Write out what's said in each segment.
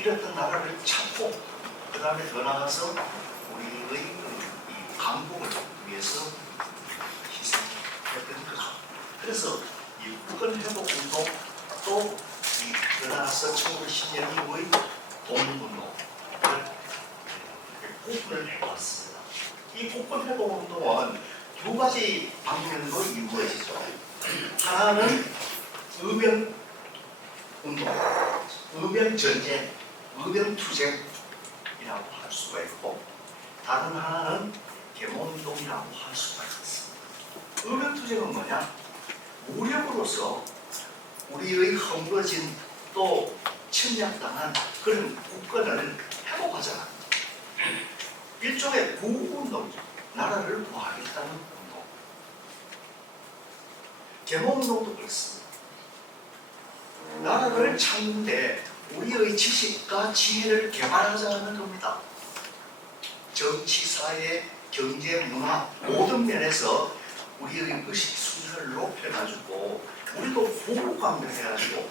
이랬던 나라를 찾고 그 다음에 더 나아가서 우리의 이 강국을 위해서 희생했던 거죠. 그래서 이 국권회복운동 또 더 나아가서 1910년 이후의 독립운동을 구분을 해왔습니다. 이 국권회복운동은 두 가지 방면으로 이루어지죠. 하나는 의병운동, 의병전쟁, 의병투쟁이라고 할 수가 있고 다른 하나는 계몽운동이라고 할 수가 있습니다. 의병투쟁은 뭐냐? 무력으로서 우리의 헝거진 또 침략당한 그런 국권을 회복하잖아. 일종의 구운동이죠. 나라를 구하겠다는 운동. 계몽운동도 그렇습니다. 나라를 찾는데 우리의 지식과 지혜를 개발하자는 겁니다. 정치, 사회, 경제, 문화 모든 면에서 우리의 의식 수준을 높여가지고 우리도 후국감을 해가지고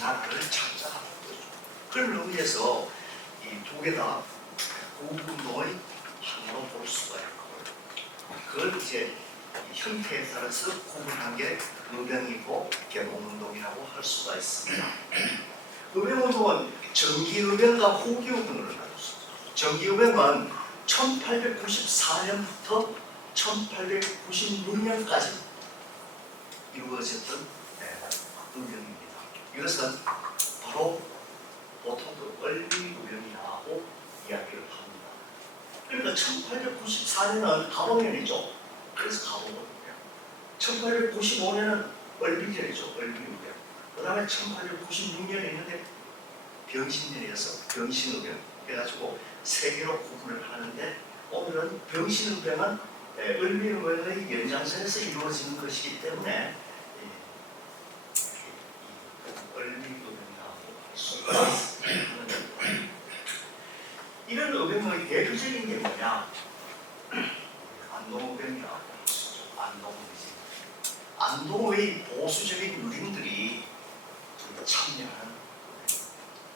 나라를 찾자는 거죠. 그런 의미에서 이 두 개 다 구운동의 하나로 볼 수가 있고 그걸 이제 형태에 따라서 구분한 게 의병이고 계몽운동이라고 할 수가 있습니다. 의병운동은 정기의병과 후기의병으로 나눴습니다. 정기의병은 1894년부터 1896년까지 이루어졌던 의병입니다. 이것은 바로 보통 을미의병이라고 이야기를 합니다. 그러니까 1894년은 가보면이죠. 그래서 가보거든요. 1895년은 을미전이죠. 을미의병. 그 다음에 1896년에 있는데 병신년이어서 병신의병 해가지고 세 개로 구분을 하는데 오늘은 병신의병은 을미의병의 연장선에서 이루어지는 것이기 때문에 을미의병이라고 할 수가 있습니다. 이런 의병의 대표적인 게 뭐냐? 안동의병이라고 할 수 있죠. 안동의지. 안동의 보수적인 유림들이 참여하는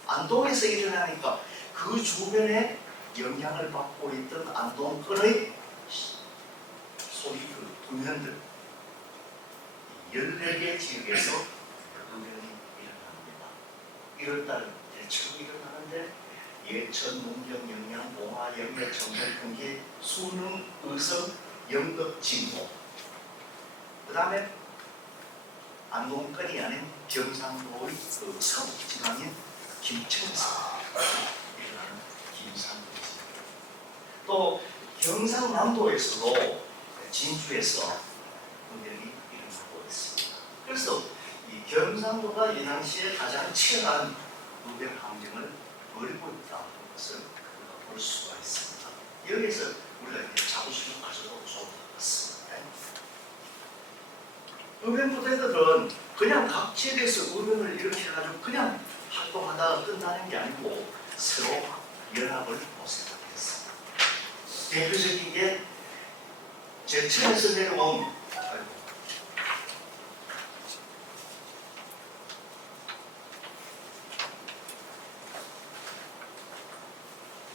안동에서 일어나니까 그 주변에 영향을 받고 있던 안동권의 소위 그 분현들 14개 지역에서 의병이 일어납니다. 1월달 대체로 일어나는데 예천, 문경, 영양, 봉화, 영대, 청천, 경기, 수능, 의성, 영덕, 진도 그 다음에 안동권이 아닌 경상도의 그 서북 지방인 김천에서 일어나는 김산도지. 또 경상남도에서도 진주에서 의병이 일어나고 있습니다. 그래서 이 경상도가 이 당시에 가장 치열한 의병 항쟁을 벌이고 있다는 것을 우리가 볼 수가 있습니다. 여기에서 우리가 이제 자부심을 가져도 좋을 것 같습니다. 의병부대들은 그냥 각 지역에서 의병을 이렇게 해가지고 그냥 활동하다가 끝나는 게 아니고 서로 연합을 모색했습니다. 대표적인 게 제천에서 내려온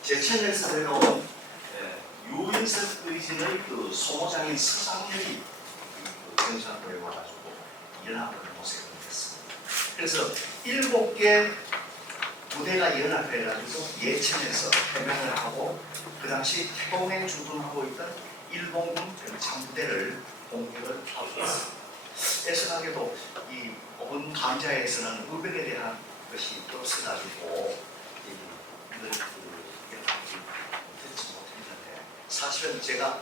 제천에서 내려온 유인석 의진의 그 소모장인 서상렬이 경상도에 와가지고 연합을 모색을 했습니다. 그래서 7개 부대가 연합해가지고 예천에서 해명을 하고 그 당시 태공에 주둔하고 있던 일본군 병창부대를 공격을 하고 있습니다. 애석하게도 이 온 감자에서는 의병에 대한 것이 없어가지고 이걸 듣지 못했는데 사실은 제가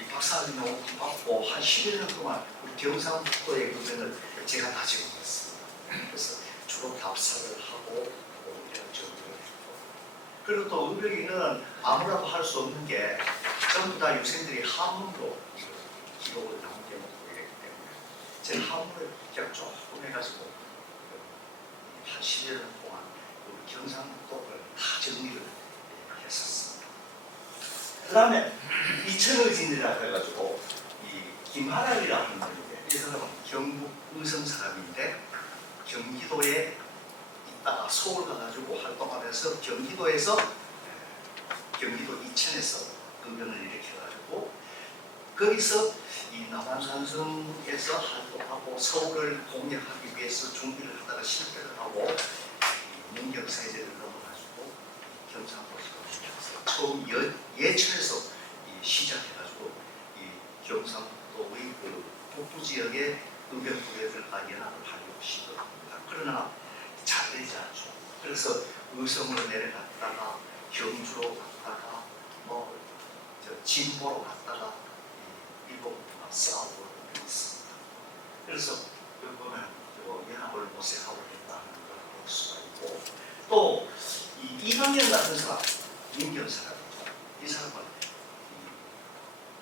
이 박사님 받고 한 11년 동안 경상북도의 의병을 제가 가지고 있습니다. 그래서 주로 답사를 하고 이런 정도를 했고 그리고 또 의병에는 아무라도 할 수 없는 게 전부 다 유생들이 한문으로 기록을 남겨놓고 이랬기 때문에 제 한문을 그냥 조금 해가지고 한 11년 동안 우리 경상북도를 다 정리를 했었습니다. 그 다음에 이천의진이라고 해가지고 이 김하락이라는 분인데 이 사람은 경북 의성 사람인데 경기도에 갔다가 서울 가가지고 활동하면서 경기도에서 경기도 이천에서 의병을 일으켜가지고 거기서 이 남한산성에서 활동하고 서울을 공략하기 위해서 준비를 하다가 실패를 하고 문경사제를 넘어가지고 경상도에서 처음 예천에서 시작해가지고 이 경상도의 그 북부 지역의 의병 부대들과 연합을 하려고 시도를 합니다. 그러나 잘 되지 않죠. 그래서 의성으로 내려갔다가 경주로 갔다가 뭐 진보로 갔다가 일본과 싸우고 있습니다. 그래서 보면 연합을 모색하고 있다는 걸 볼 수가 있고 또 이강현 같은 사람, 민경 사람이죠. 이 사람은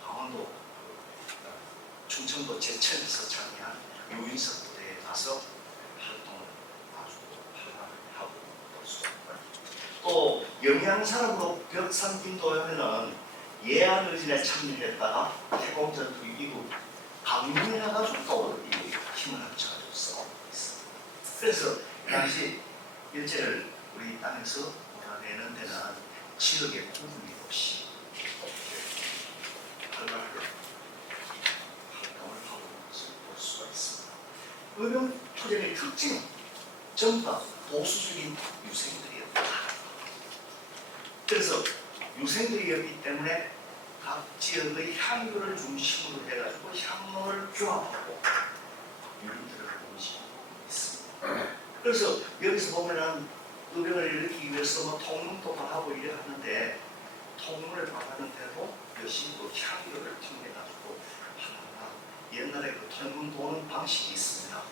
강원도 충청도 제천에서 참여한 유인석 부대에 가서 활동을 아주 활발하게 하고 볼 수가 있고요. 또 영양 사람으로 벽산김도현에는 예안의진에 참여했다가 태공전투 이후 강릉에 가가지고 또 힘을 합쳐가지고 싸우고 있습니다. 그래서 당시 일제를 우리 땅에서 몰아내는 데는 지역의 구분이 없이 활발하게 활동을 하고 있는 것을 볼 수가 있습니다. 의병 투쟁의 특징은 전부 다 보수적인 유생들이었다. 그래서 유생들이었기 때문에 각 지역의 향교를 중심으로 해가지고 향로를 규합하고 유인들을 공시하고 있습니다. 그래서 여기서 보면은 의병을 일으키기 위해서 뭐 통문도 하고 이래 하는데 통문을 박하는 대로 열심히 그 향교를 통해가지고 하나하나 옛날에 그 통문 도는 방식이 있습니다.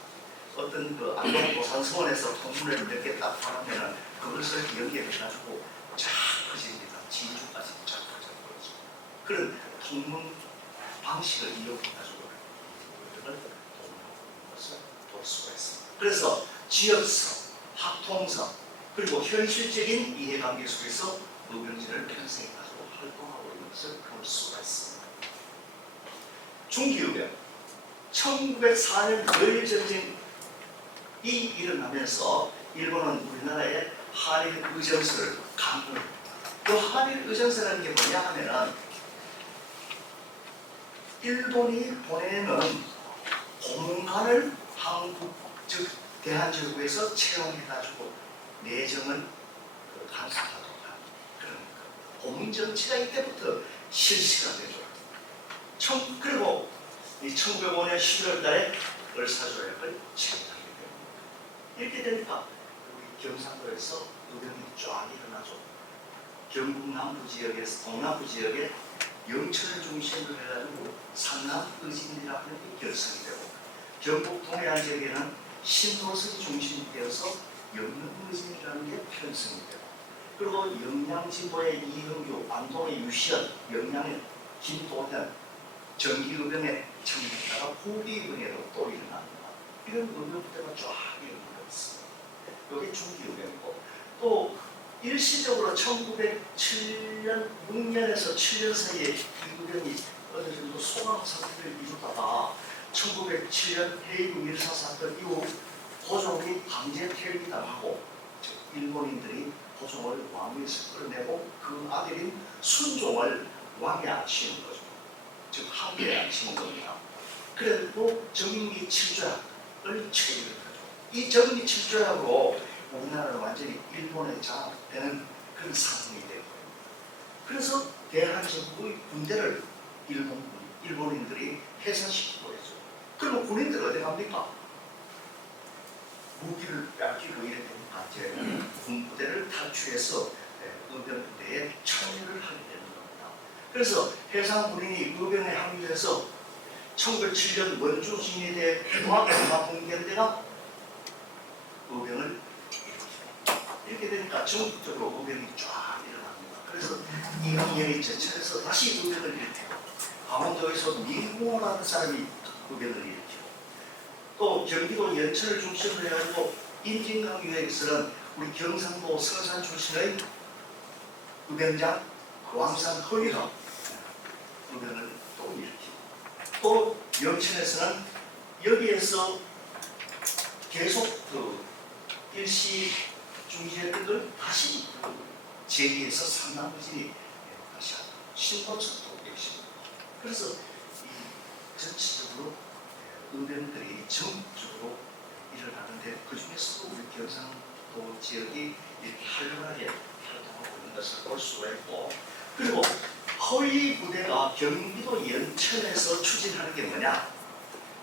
어떤 그 안동 도산서원에서 통문을 몇 개 딱 하면은 그것을 연결해가지고 쫙 퍼집니다. 진주까지 쫙 퍼져버리죠. 그런 통문 방식을 이용해가지고 의병을 통문하고 있는 것을 볼 수가 있습니다. 그래서 지역성, 합통성, 그리고 현실적인 이해관계 속에서 의병진을 편성해가지고 활동하고 있는 것을 볼 수가 있습니다. 중기의병, 1904년 러일전쟁이 일어나면서 일본은 우리나라에 한일 의전서를 강요합니다. 그 한일 의전서라는 게 뭐냐 하면은 일본이 보내는 고문관을 한국, 즉 대한제국에서 채용해가지고 내정을 간섭하도록 하는 그런 고문 정치가 이때부터 실시가 되죠. 그리고 1905년 11월 달에 을사조약을 체결하게 됩니다. 이렇게 되니까 우리 경상도에서 의병이 쫙 일어나죠. 경북 남부 지역에서 동남부 지역에 영천을 중심으로 해가지고 상남의진이라는 게 결성이 되고 경북 동해안 지역에는 신도석이 중심이 되어서 영릉의진이라는 게 편성이 되고 그리고 영양진보의 이흥규, 안동의 유시연, 영양의 김도현, 정기의병에 참여했다가 후기의병에도 또 일어납니다. 이런 의병부대가 쫙 일어나고 있습니다. 이게 중기의병이고 또 일시적으로 1907년 6년에서 7년 사이에 이 의병이 어느 정도 소강 상태를 이루다가 1907년 해이군 일사 사건 이후 호종이 강제 퇴임이 당하고 즉 일본인들이 호종을 왕위에서 끌어내고 그 아들인 순종을 왕에 앉히는 거죠. 즉 하부에 앉히는 겁니다. 그래도 정미 7조약을 체결을 하죠. 이 정미 7조약으로 우리나라는 완전히 일본에 장악되는 그런 상황이 되고 그래서 대한제국의 군대를 일본인들이 해산시키고 있죠. 그러면 군인들 어디 갑니까? 무기를 뺏기고 이래 되니까 이제 군부대를 탈출해서 의병부대에 참여를 하게 되는 겁니다. 그래서 해상군인이 의병에 합류해서 1907년 원주 진위대 중앙공병대가 의병을 이렇게 되니까 전국적으로 의병이 쫙 일어납니다. 그래서 이강현이 제천에서 다시 의병을 일으키고 강원도에서 민공호라는 사람이 의병을 일으키고 또 경기도 연천을 중심으로 해가지고 인진강 유역에서는 우리 경상도 서산 출신의 의병장 왕산 허위가 의병을 또 일으키고 또 영천에서는 여기에서 계속 그 일시 제리에서 상남부진이 다시 한번 신도천도 계십니다. 그래서 이 전체적으로 의병들이 전국적으로 일어나는데 그 중에서도 우리 경상도 지역이 이렇게 활발하게 활동하고 있는 것을 볼 수가 있고, 그리고 허위 부대가 경기도 연천에서 추진하는 게 뭐냐?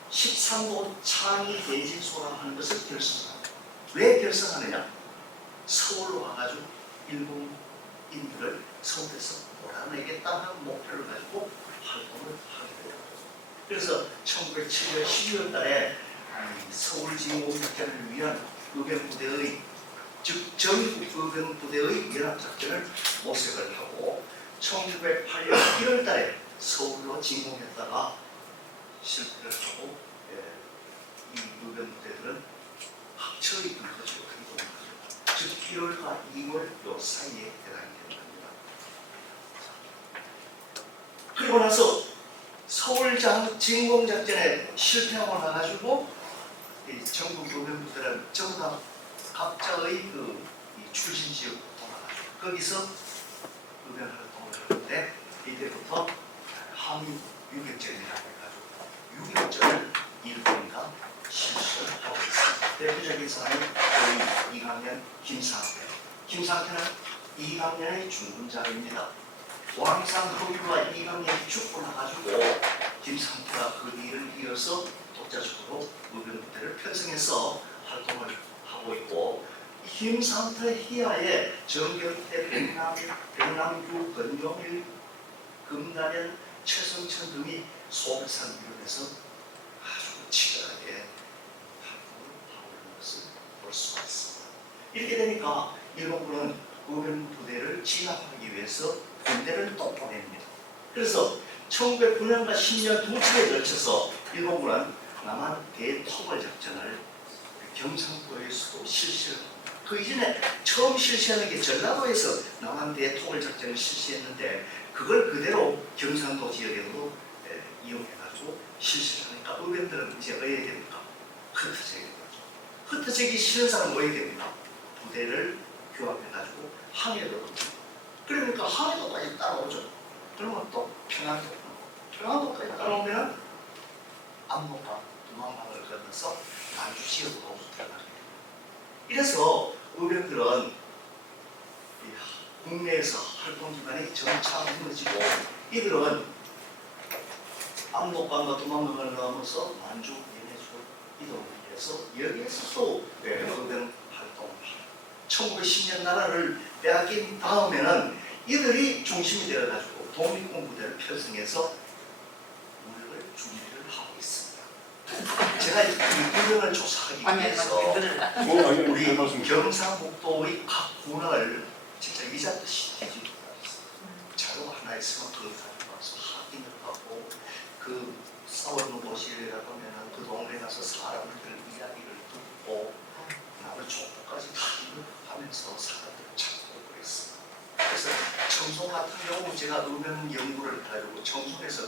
13호 창의 대진소라고 하는 것을 결성합니다. 왜 결성하느냐? 서울로 와가지고 일본인들을 서울에서 몰아내겠다는 목표를 가지고 활동을 하게 됩니다. 그래서 1907년 12월 달에 서울 진공작전을 위한 의병부대의, 즉 전국 의병부대의 연합작전을 모색을 하고 1908년 1월 달에 서울로 진공했다가 실패를 하고, 이 의병부대들은 합쳐 있던 거죠. 즉 1월과 2월 요 사이에 해당이 되는 겁니다. 그리고 나서 서울장 진공작전에 실패하고 나가지고 전국 의병부대는 전부 다 각자의 이 출신 지역으로 돌아가지고 거기서 의병 활동을 하는데, 이때부터 한미 유격전이라고 해가지고 유격전을 일본과 실시를 하고 있습니다. 대표적인 사람이 저희 이강년 김상태. 김상태는 이강년의 중근자입니다. 왕상 허유와 이강년이 죽고 나가지고 김상태가 그 일을 이어서 독자적으로 의병부대를 편성해서 활동을 하고 있고, 김상태 희하에 정경태, 백남규, 권용일, 금단현, 최성천 등이 소백산 이론에서 아주 치열하게 활동을 하고 있는 것을 볼 수가 있습니다. 이렇게 되니까 일본군은 의병부대를 진압하기 위해서 군대를 또 보냅니다. 그래서 1909년과 10년 두 차례에 걸쳐서 일본군은 남한 대토벌 작전을 경상도에서도 실시를 합니다. 그 이전에 처음 실시하는 게 전라도에서 남한 대토벌 작전을 실시했는데, 그걸 그대로 경상도 지역에도 이용해가지고 실시를 하니까 의병들은 이제 어떻게 됩니까? 흩어져야 되는 거죠. 흩어지기 싫은 사람은 어떻게 됩니까? 부대를 규합해가지고 항해도로, 그러니까 항해도까지 따라오죠. 그러면 또 평안도까지 따라오면 압록강 두만강을 건너서 만주 지역으로 들어가게 됩니다. 이래서 의병들은 국내에서 활동 기반이 점차 무너지고, 이들은 압록강과 두만강을 넘어서 만주, 연해주로 이동을 해서 여기에서도 의병 활동을 합니다. 1910년 나라를 빼앗긴 다음에는 이들이 중심이 되어가지고 독립군부대를 편성해서 우리를 준비를 하고 있습니다. 제가 이 부분을 조사하기 위해서 우리 경상북도의 각 군을 진짜 이자듯이 뒤집어 놨어요. 자료가 하나 있으면 그걸 가지고 와서 확인을 하고, 그 싸우는 곳이라 보면은 그 동네에 가서 사람들 이야기를 듣고 나를 족보까지 다 하면서 사람들을 찾고 그랬습니다. 그래서 청송 같은 경우 제가 의병 연구를 해가지고 청송에서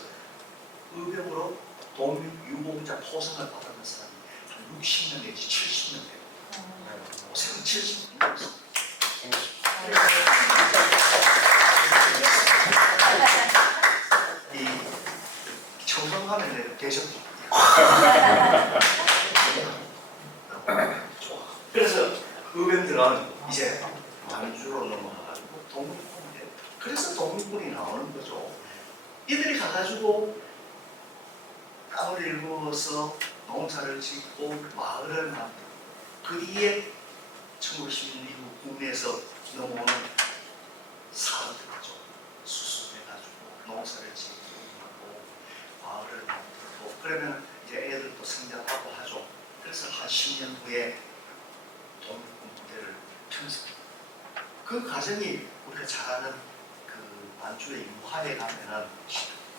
의병으로 독립 유공자 포상을 받았는 사람이 한 60년 내지 70년 돼요. 70년 됐어요. 이 청송 가면 대접도 그래서 의병들은 이제 만주로 넘어가가지고 독립군이 돼요. 그래서 독립군이 나오는 거죠. 이들이 가가지고 땅을 일구어서 농사를 짓고 마을을 만들고, 그 뒤에 1910년 이후 국내에서 넘어오는 사람들이죠. 수습해가지고 농사를 짓고 하고 마을을 만들고, 그러면 이제 애들도 성장하고 하죠. 그래서 한 10년 후에 독립군 부대를 편성합니다. 그 과정이 우리가 잘 아는 그 만주의 무하에 가면은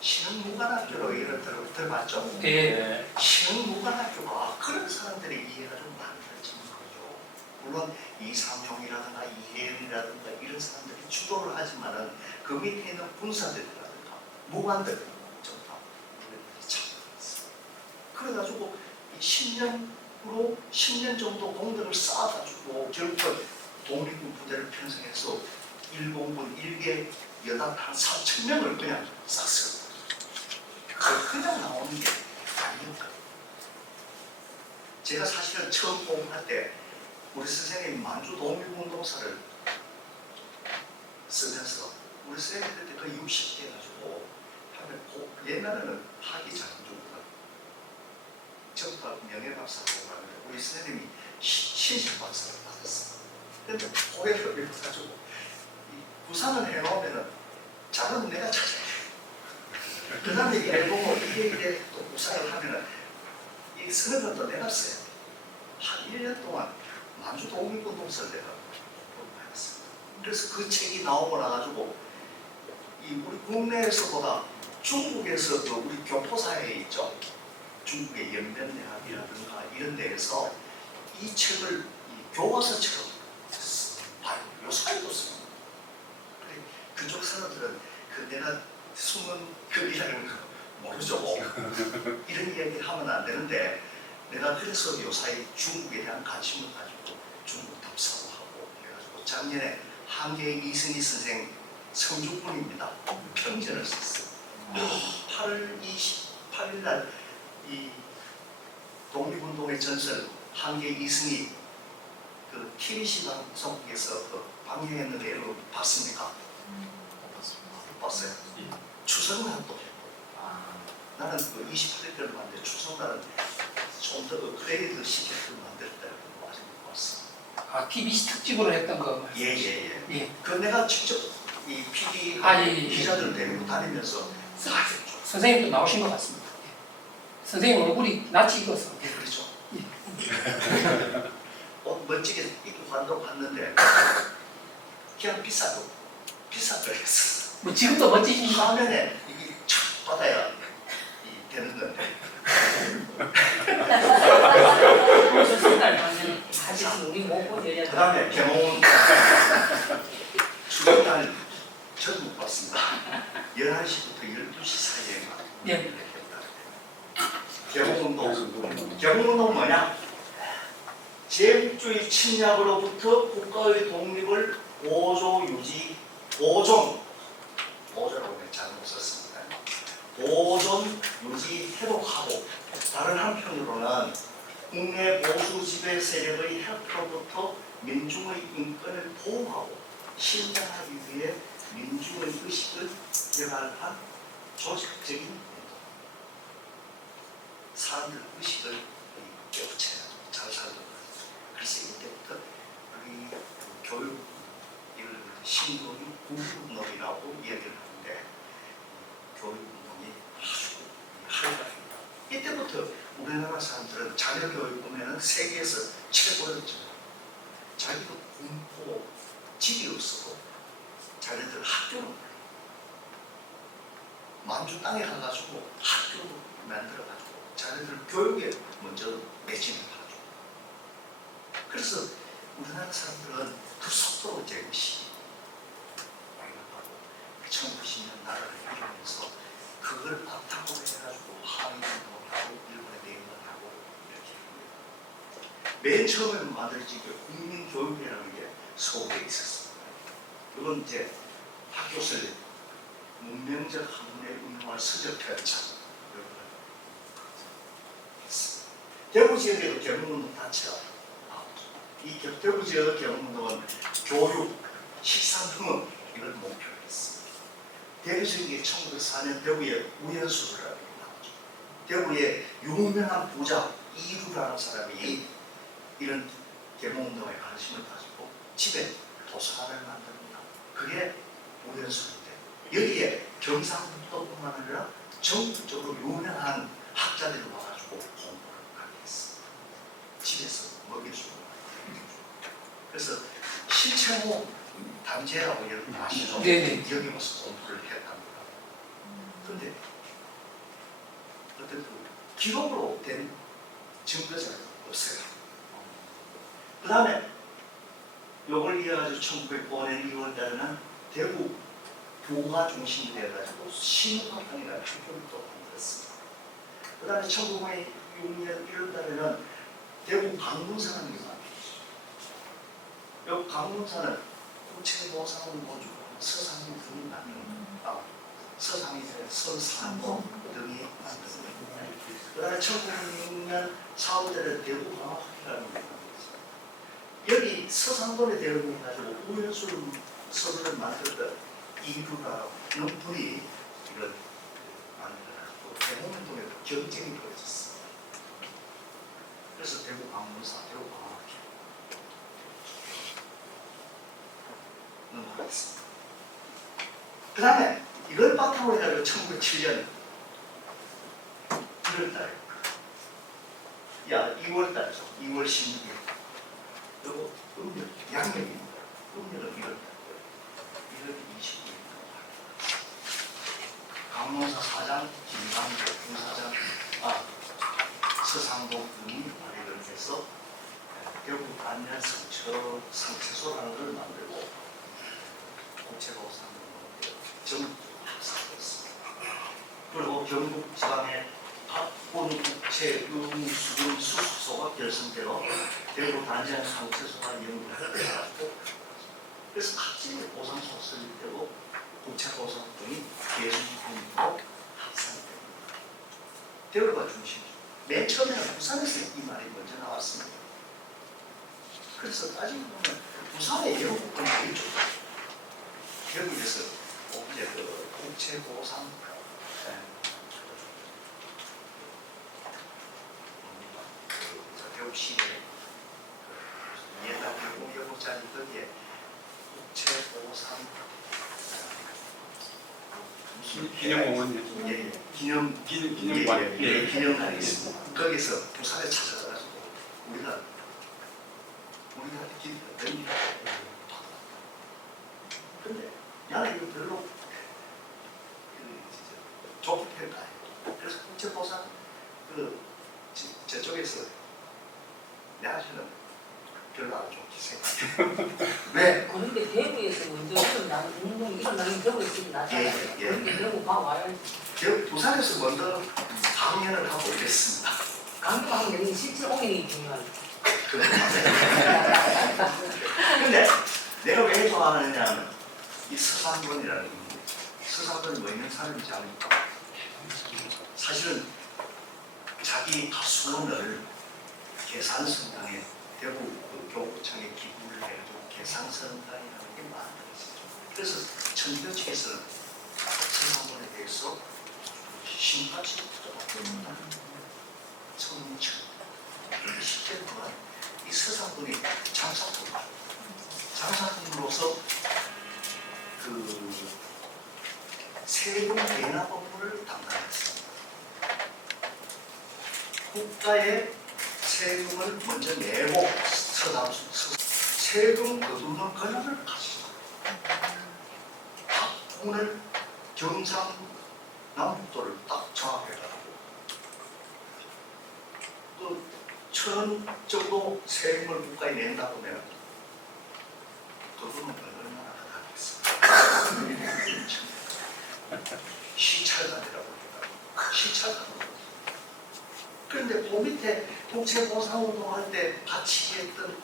신흥무관학교로 이런 들어봤죠? 예. 신흥무관학교가 그런 사람들의 이해가 좀 만들어지는 거죠. 물론 이상용이라든가 이혜연이라든가 이런 사람들이 주도를 하지만은 그 밑에 있는 군사들이라든가 무관들 전부 다 우리들이 참여했어요. 그래가지고 10년 정도 공들을 쌓아가지고 결국 독립군 부대를 편성해서 일공분 일개 여단 한 3,000명을 그냥 쌌어요. 그냥 나오는 게 아니었거든요. 제가 사실은 처음 공부할 때 우리 선생님이 만주 독립운동사를 쓰면서 우리 선생님 그때 거의 60개 가지고 하면 옛날에는 학위 장주가 전부 다 명예박사라고 하는데 우리 선생님이 신실박사를 받았어요. 그런데 고개를 이렇게가지고 부산을 해놓으면 자료는 내가 찾아야 돼. 그 다음에 앨범을 이래 또 부산을 하면은 이 쓰는 것도 내가 써야 돼. 한 1년 동안 만주 독립운동사를 내가 공부했습니다. 그래서 그 책이 나오고 나가지고 이 우리 국내에서보다 중국에서 그 우리 교포사회에 있죠. 중국의 연변대학이라든가 이런 데에서 이 책을 이 교과서처럼 요사이도 씁니다. 그쪽 사람들은 그 내가 숨은 글이라는 거 모르죠. 이런 이야기 하면 안 되는데 내가 그래서 요사이 중국에 대한 관심을 가지고 중국 답사도 하고 그래가지고 작년에 한계 이승희 선생 성주분입니다. 편지를 썼어요. 8월 28일 날 이 독립운동의 전설 한계 이승희 그 TBC 방송국에서 그 방영했는데 여러분 봤습니까? 못 봤어요. 추석날도 했고 나는 그 28일 만데 추석날은 좀 더 업그레이드 시켰던 만들었다고 아직 못 봤어. 아, TBC 특집으로 했던 거. 예예예. 예. 그 내가 직접 이 PD 기자들 데리고 다니면서 다 했죠. 선생님도 나오신 것 같습니다. 예. 선생님 얼굴이 낯이 익어서. 예, 그렇죠. 예. 옷 멋지게 입고 갔는데 그냥 비싼 거 했어. 뭐 지금도 멋지십니다. 화면에 이게 촥 받아야 되는 건데. 그 다음에 개몽은 수요일날 저도 못 봤습니다. 11시부터 12시 사이에만. 예. 개몽운동 뭐냐? 제국주의 침략으로부터 국가의 독립을 5조 유지, 5조라고 잘못 썼습니다. 5조 유지 회복하고 다른 한편으로는 국내 보수 지배 세력의 혁로부터 민중의 인권을 보호하고 실현하기 위해 민중의 의식을 개발한 조직적인 운동. 사람들 의식을 깨우쳐야 잘 살도록. 그래서 이때부터 우리 교육 이걸 신교육 구분론이라고 이야기를 하는데 교육운동이 아주 활발합니다. 이때부터 우리나라 사람들은 자녀교육 보면은 세계에서 최고였죠. 자기도 공포 집이 없어도 자녀들 학교를 만주 땅에 가가지고 학교를 만들어가지고 자녀들 교육에 먼저 매진을 하죠. 그래서 우리나라 사람들은 그 속도로 이제 의식이 발급하고 1990년 나라를 이루면서 그걸 바탕으로 해가지고 항일운동을 하고 일본에 대응을 하고 이렇게 합니다. 맨 처음에 만들어진 게 국민교육이라는 게 서울에 있었습니다. 이건 이제 학교설 문명적 학문에 운용할 서적 편찬 대구 지역에도 개몽운동 단체가 나오죠. 이 대구 지역 개몽운동은 교육, 식산흥업 이걸 목표로 했습니다. 대표적인 게 1904년 대구의 우연수라는 게 나오죠. 대구의 유명한 부자 이루라는 사람이 이런 개몽운동에 관심을 가지고 집에 도서관을 만듭니다. 그게 우연수인데 여기에 경상북도뿐만 아니라 전국적으로 유명한 학자들이 와가지고 공부를 하게 했습니다. 집에서 먹여주고 그래서 실체모 단체라고 여러분 아시죠? 네네. 여기 와서 공부를 했답니다. 그런데 어떤 기록으로 된 증거가 없어요. 그 다음에 요걸 이어가지고 1905년 2월 달에는 대구 부가 중심이 되어가지고 신학당이라는 학교를 또 만들었습니다. 그 다음에 1906년 1월 달에는 대구 강문사라는 게 만들었어요. 이 강문사는 국채보상은 뭐죠? 서상이 등이 만든 서상이 서상도 등이 만든 거예요. 그다음에 1906년 4월달에 대구광학회라는 게 있습니다. 여기 서상돈의 대응을 가지고 우연술 서술을 만들었던 이루가 영분이 이걸 만들어가지고 대목운동에도 경쟁이 벌어졌어. 그래서 대구광문사, 대구광학회 넘어가겠습니다. 그 다음에 이걸 바탕으로 해가지고 1907년 1월달에 2월달이죠. 2월 16일 그리고 음력 양력입니다. 음력은 1월달 1월 22일 강농사 사장 김강조 부사장 서상동 등이 발의를 해서 결국 안면 상처소라는 걸 만들고 국채보상을 전부 합사했습니다. 그리고 경북 지방의 박본국채 수금 수수소가 결성되고 대구 단지한 상처소가 연구를 해가지고 그래서 각지의 보상소가 설립되고 국채보상 등이 계속적으로 합산됩니다. 대구가 중심이죠. 맨 처음에는 부산에서 이 말이 먼저 나왔습니다. 그래서 따지고 보면 부산의 예로부터 많이 좋다. 결국에서 이제 그 국채보상 교육시에 옛날 교육자리 거기에 국채보상 기념공원 기념관 기념관이 있습니다. 거기서 부산에 찾아가지고 우리가 기대가 근데 나는 이거 별로 좋게 평가해요. 그래서 국채보상 저쪽에서 내한테는 별로 안 좋게 생각해요. 왜? 그런데 대구에서 먼저 일어나는 대구에서 나잖아요. 그런데 대구 가와야지. 부산에서 먼저 강연을 하고 이랬습니다. 강조하는 게 실제 오행이 중요하죠. 근데 내가 왜 좋아하느냐면 이 서상돈이라는 게 서상돈이 뭐 있는 사람이지 않을까? 사실은 자기 가수원을 계산성당에 대구 교구청에 기부를 해가지고 계산성당이라는 게 만들어졌죠. 그래서 천교 측에서는 서상돈에 대해서 심각히 부탁합니다. 성청 실제로는 이 서상돈이 장사꾼으로서 그 세금 대납 업무를 담당했습니다. 국가에 세금을 먼저 내고 세금 거두는 권한을 가지고 오늘 경상남북도를 딱 정합해가지고 또 1,000원 정도 세금을 국가에 낸다 보면 그거는 얼마나 가겠습니까? 시찰관이라고 해요. 시찰관. 그런데 그 밑에 국채보상운동 할 때 같이 했던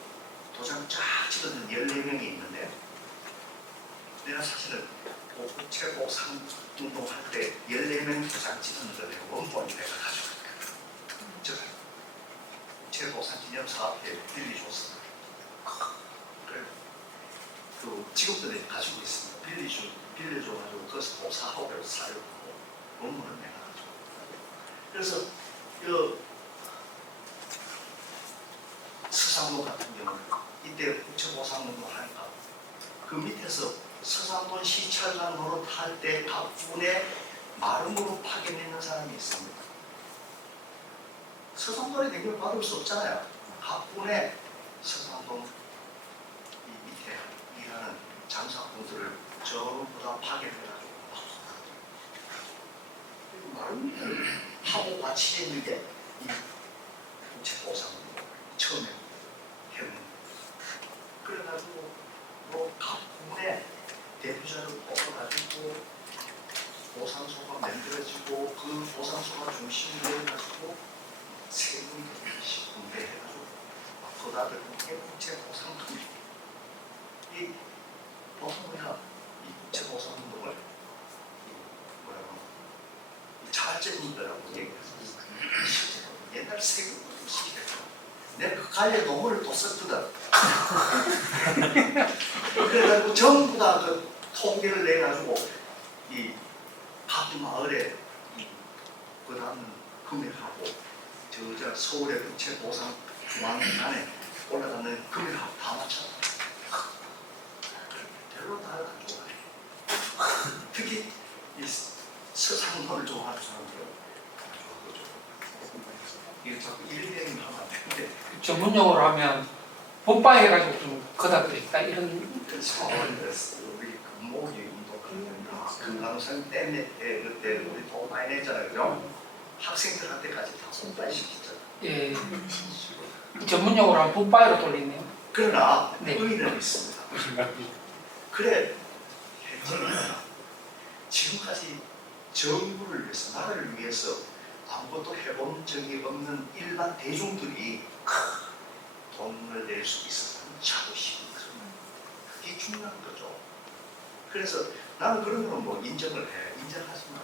도장 쫙 찍어둔 14명이 있는데 내가 사실은 국채보상운동 할 때 14명 도장 찍은 걸 내가 원본이 내가 가지고 있거든. 국채보상 기념사업회 빌려줬어. 그래. 그 직업들이 가지고 있습니다. 빌려줘가지고 그것을 보사하고 사용하고 원문을 내가 가지고 있거든. 그래서 서상돈 같은 경우는 이때 국채보상운동을 하니까 그 밑에서 서상돈 시찰관 노릇할 때 각 분의 마름으로 파견있는 사람이 있습니다. 서상돈의 대결을 받을 수 없잖아요. 각 분의 서상돈 이 밑에 일하는 장사꾼들을 전부 다 파견해가지고 마름을 하고 같이 있는 게 이 국채보상운동 처음에 했는데 그래가지고 각 분의 대표자를 뽑아가지고 보상소가 만들어지고 그 보상소가 중심으로 해가지고 세금이 분배해가지고 거다들 국채보상금 이 18년 논문을 또 썼거든. 그래가지고 전부 다 그 통계를 내가지고 이 각 마을에 그다음 금액하고 저 서울의 국채보상 중앙단에 올라가는 금액하고 다 맞춰. 별로 다 안 좋아해. 특히 이 서상도를 좋아하는 사람들은 이게 자꾸 일대행을 하면 안 되는데 전문용어로 하면 뽀빠이 해가지고 좀 거다드리겠다 이런. 우리 금목이 운동 금강산 때문에 그때 우리 돈 많이 냈잖아요, 그죠? 학생들한테까지 다 뽀빠이 시키잖아. 예. 전문용어로 하면 뽀빠이로 돌리네요. 그러나 네. 의의는 있습니다. 그래 했지만 지금까지 정부를 위해서 나라를 위해서 아무것도 해본 적이 없는 일반 대중들이 돈을 낼 수 있었다는 자부심이 그게 중요한 거죠. 그래서 나는 그런 거는 뭐 인정을 해. 인정하지만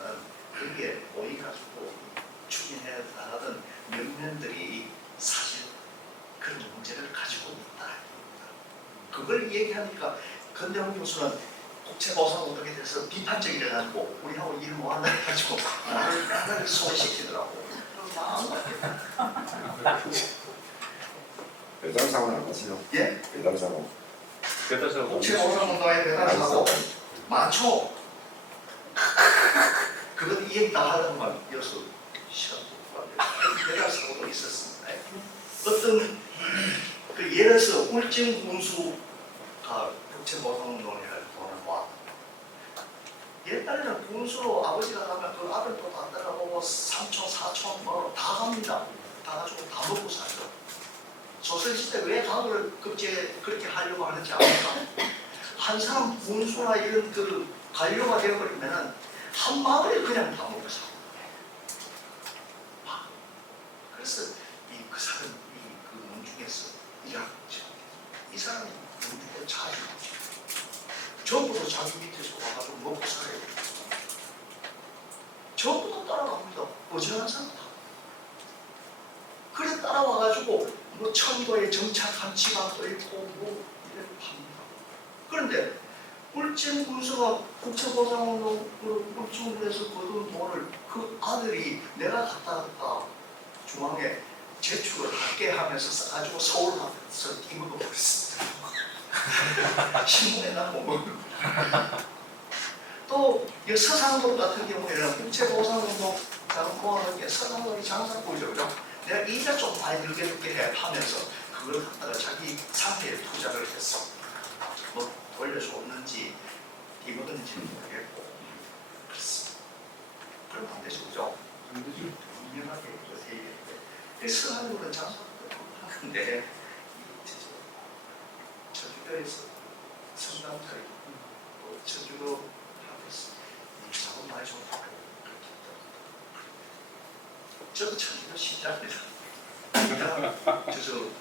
거기에 모여가지고 추진해 나가던 명면들이 사실 그런 문제를 가지고 있다. 그걸 얘기하니까 건대웅 교수는 국채보상 어떻게 돼서 비판적이 돼가지고 우리하고 일 못한다 해가지고 나를 소개시키더라고. 배달사고는 안 하시죠? 예? 배달사고. 국채보상 운동에 배달사고 많죠. 그건 이 얘기 다 하다만 여기서 시간 못 가요. 배달사고도 있었습니다. 어떤 그 예를 들어서 울진 군수가 국채보상운동을 할 돈을 모아. 옛날에는 군수로 아버지가 가면 그 아들도 다 따라오고 삼촌, 사촌 뭐 다 갑니다. 다 가지고 다 먹고 살죠. 조선시대 왜 가구를 그렇게 하려고 하는지 압니까? 한 사람 군수나 이런 그 관료가 되어버리면은 한 마을에 그냥 다 먹고 살고. 그래서 그 사람 그 문중에서 이 사람이 문중에 자주 전부도 자기 밑에서 와가지고 먹고 살아요. 전부도 따라갑니다. 어지간한 사람 다. 그래 따라와가지고 뭐 천도에 정착한 지방도 있고 뭐 이렇게 팝니다. 그런데 울진 군수가 국채보상으로 울진에서 거둔 돈을 그 아들이 내가 갖다 중앙에 제출을 할게 하면서 써가지고 서울 가서 입어버렸습니다. 신문에 나오고 또 서상도 같은 경우에는 국채보상운동 모아놓은 게 서상도이 장사꾼이죠, 그죠? 내가 이자 좀 많이 들게 줄게 해 하면서 그걸 갖다가 자기 상태에 투자를 했어. 뭐 돌려줬는지 뒤먹었는지는 모르겠고 그랬어. 그럼 안 되죠, 그죠? 분명하게 그렇게 얘기했는데 서상도는 장사꾼도 하는데 저주도에서 성당들이 저주도 하면서 자본 많이 좀 하고 그렇게 했다. 저도 저주도 신자입니다. 무슨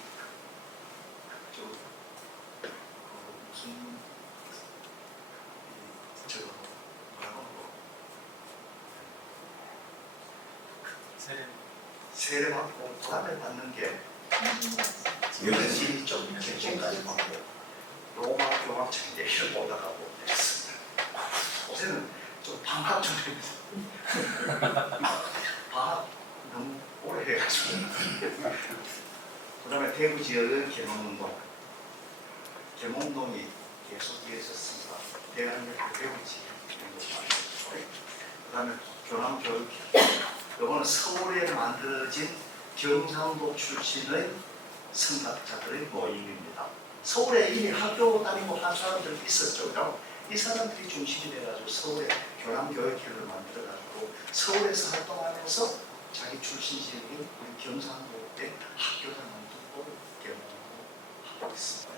저거 뭐라고 세례받고 도안을 받는 게 여전히 좀 갱신까지 받고 로마 교황청에 이런 올라가고 했습니다. 요새는 좀 방학 좀 방학 너무 오래 해가지고 그 다음에 대구 지역은 개몽운동 개몽운동이 계속 이어졌습니다. 대한민국 대구 지역 그 다음에 교남교육 이거는 서울에 만들어진 경상도 출신의 선각자들의 모임입니다. 서울에 이미 학교 다니고 한 사람들이 있었죠. 그죠? 이 사람들이 중심이 돼가지고 서울에 교남교육회를 만들어가지고 서울에서 활동하면서 자기 출신 지역인 우리 경상도에 학교를 만들고 개몽을 하고 있습니다.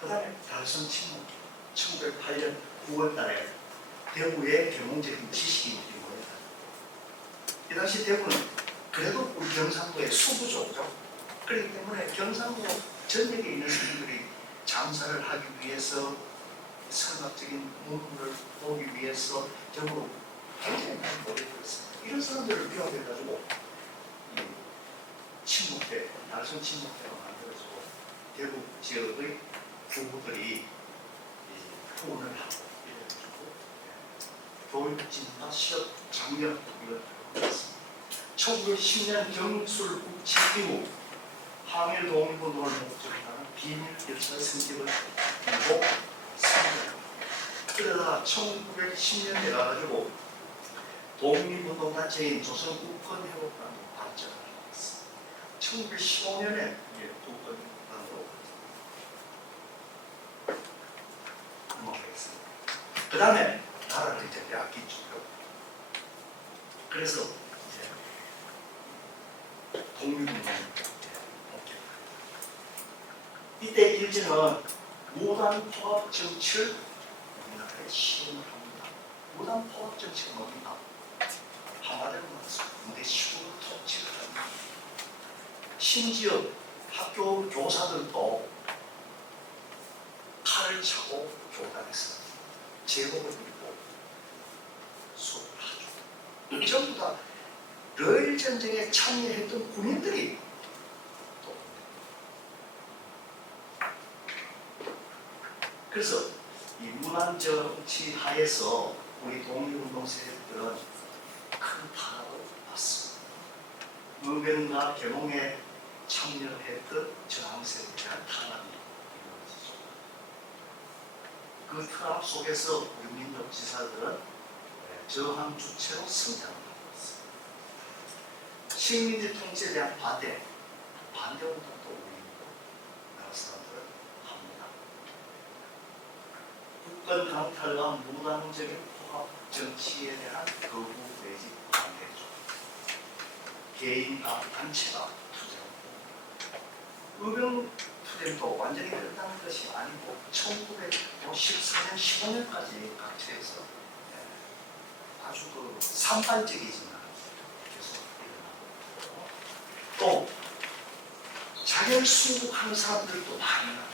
그 다음에 달선 친목 1908년 9월 달에 대구에 개몽적인 지식인들이 모였다. 이 당시 대구는 그래도 우리 경상도의 수부죠. 그죠? 그렇기 때문에 경상도 전역에 있는 사람들이 장사를 하기 위해서 선학적인 문물을 보기 위해서 전부 굉장히 많이 모여들었습니다. 이런 사람들을 비롯해가지고 친목회, 달성 친목회가 만들어지고 대구 지역의 부부들이 후원을 하고 이래가지고 교육 진화 시업 장려 이걸 하고 있습니다. 1910년 경술 국치 이후 항일 독립운동을 목적으로 하는 비밀 열사의 성격을 이고 있습니다. 그러다가 1910년에 가가지고 독립운동단체인 조선국권회복단으로 발전을 했습니다. 1915년에 국권회복단으로 넘어가겠습니다. 그 다음에 나라를 이제 빼앗기죠. 그래서 이제 독립운동을 복귀합니다. 이때 일제는 무단 포압 정치를 우리나라에 시행을 합니다. 무단 포압 정치가 뭡니까? 한마디로 말해서 무대식으로 통치를 합니다. 심지어 학교 교사들도 칼을 차고 교단에서 제복을 입고 수업을 하죠. 전부 다 러일 전쟁에 참여했던 군인들이 또 그래서 이 무난 정치 하에서 우리 독립운동 세력들은 큰 탄압을 받습니다. 의변과 개몽에 참여했던 저항세력에 대한 탄압이 이루어지죠. 그 탄압 속에서 유민족 지사들은 저항 주체로 성장합니다. 식민지 통치에 대한 반대운동도 우리 나라 사람들은 합니다. 국권 강탈과 무단적인 포압 정치에 대한 거부 내지 반대죠. 개인과 단체가 투쟁합니다. 의병 투쟁도 완전히 끝나는 것이 아니고 1914년, 15년까지 각지에서 아주 산발적이지만 또 자기를 순국하는 사람들도 많이 나타납니다.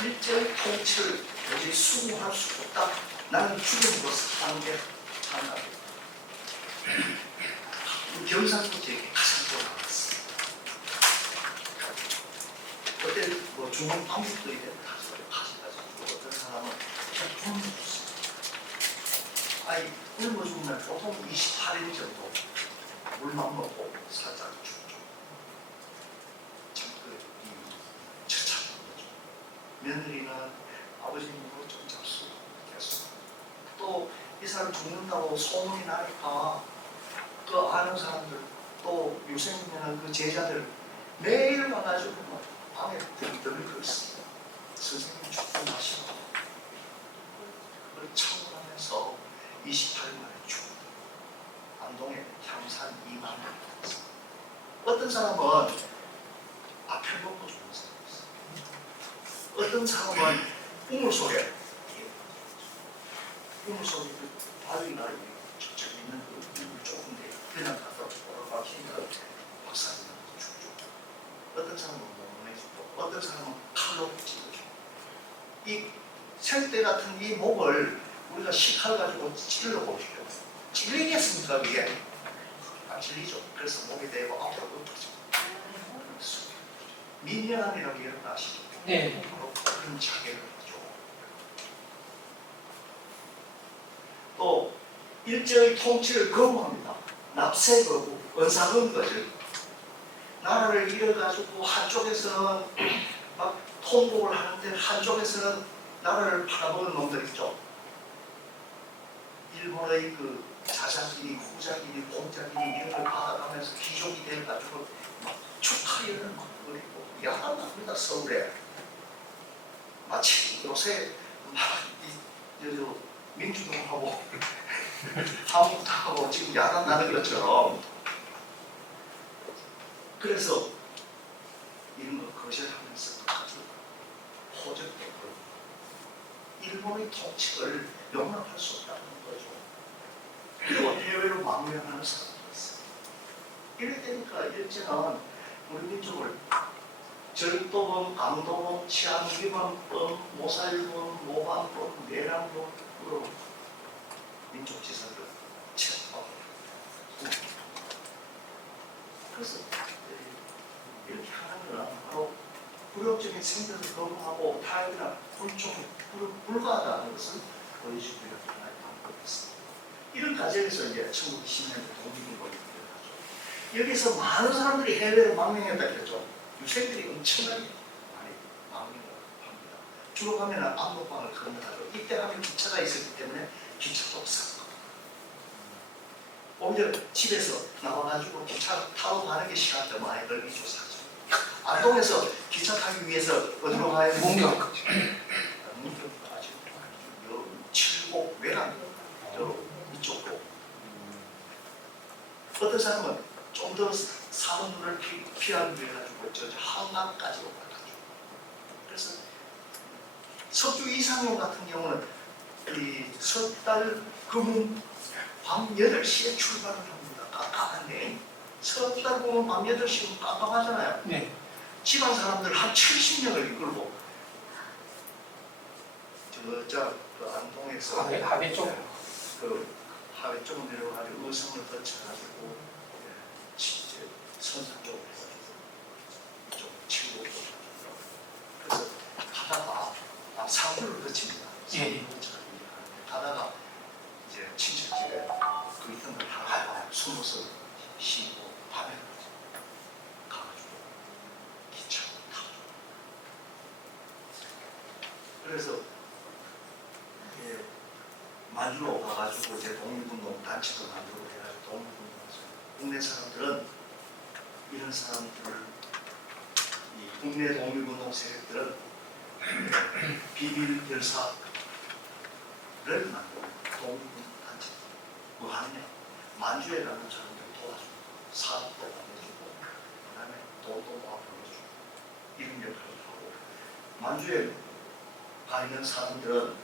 일제의 통치를 도저히 수긍할 수 없다. 나는 죽음으로 사는 게 한답니다. 경상도 지역에 가장 또 나왔어. 그때 뭐 중앙 방식들이 가셔가지고 어떤 사람은 굶어 죽습니다. 아니 굶어 죽으면 보통 28일 정도 물만 먹고 살짝 죽죠. 참그 처참한 거죠. 며느리는 아버지님으로 좀 잡수고 계속 또 이 사람 죽는다고 소문이 나니까 그 아는 사람들 또 유생민이나 그 제자들 매일 와가지고 막 밤에 들들 그랬습니다. 선생님 죽고 나시고 그걸 청문하면서 28일 만에 죽었다. 안동에 향산 2만 명. 어떤 사람은 앞을 먹고 죽는 사람이 있어요. 어떤 사람은 우물 속에 바위가 저쪽 있는 그 우물 조금 돼요. 그냥 가서 오르막히니까 박살이 나서 죽죠. 어떤 사람은 몸에 죽고 어떤 사람은 칼로 찔러죠. 이 생떼 같은 이 목을 우리가 식칼 가지고 찔러보시죠. 찔리겠습니까 그게? 안 찔리죠. 그래서 목에 대고 앞으로 엎어져. 민연함이라고 이런 거 아시죠? 네. 그런 자괴를 하죠. 또 일제의 통치를 거부합니다. 납세 거부, 은사금 거절. 나라를 잃어가지고 한쪽에서는 막 통곡을 하는데 한쪽에서는 나라를 팔아먹은 놈들 있죠. 일본의 그 자작인이, 후작인이, 공작인이 이런 걸 받아가면서 귀족이 돼가지고 막 축하연을 막 그리고 야단납니다. 서울에 마치 요새 막 민주당하고 한국당하고 지금 야단나는 것처럼 그래서 이런 거 거절하면서 아주 호적도 그렇고 일본의 통치를 용납할 수 없다는 거죠. 그리고 해외로 망명하는 사람도 있어요. 이래 되니까 일제는 우리 민족을 절도범, 강도범, 치안위반범, 모살범, 모방범, 내란범으로 민족 지사를 체포하고 그래서 이렇게 하는 건 바로 굴욕적인 생각을 거부하고 타협이나 불충, 불가하다는 것을 보여주기로 하나의 방법이었습니다. 이런 과정에서 이제 1910년대 독립운동이 일어나죠. 여기서 많은 사람들이 해외로 망명했다 그랬죠. 유생들이 엄청나게 많이 망명을 합니다. 주로 가면 압록강을 건너가죠. 이때 가면 기차가 있었기 때문에 기차도 없었고 오히려 집에서 나와가지고 기차 타고 가는 게 시간도 많이 걸리죠. 사실. 안동에서 기차 타기 위해서 어디로 가야 되는지 문경. 문경도 아주 칠곡 외곽 이쪽 고 어떤 사람은 좀 더 사원을 피하기 위해 가지고 저 한강까지로 가가지고 그래서 석주 이상용 같은 경우는 이 석달 금은 밤 8시에 출발을 합니다. 깜깜한데 석달 금은 밤 8시면 깜깜하잖아요. 네. 지방 사람들 한 70명을 이끌고 그 안동에서 하회 쪽. 그 하회 쪽으로 내려가지고 의성을 거쳐가지고 선산 쪽으로 해서 이쪽 칠곡 그래서 가다가 상주를 거칩니다. 예. 가다가 이제 친척집에 그 있던 걸 다 숨어서 쉬고 밤에 가가지고 기차 타고 그래서 만주로 가가지고 이제 독립운동 단체도 만들고 해가지고 독립운동 하죠. 국내 사람들은 이런 사람들을 이 국내 독립운동 세력들은 비밀 결사를 만들고 독립운동 단체 뭐 하느냐 만주에 가는 사람들 도와주고 사업도 만들어주고 그 다음에 돈도 모아주고 이런 역할을 하고 만주에 가 있는 사람들은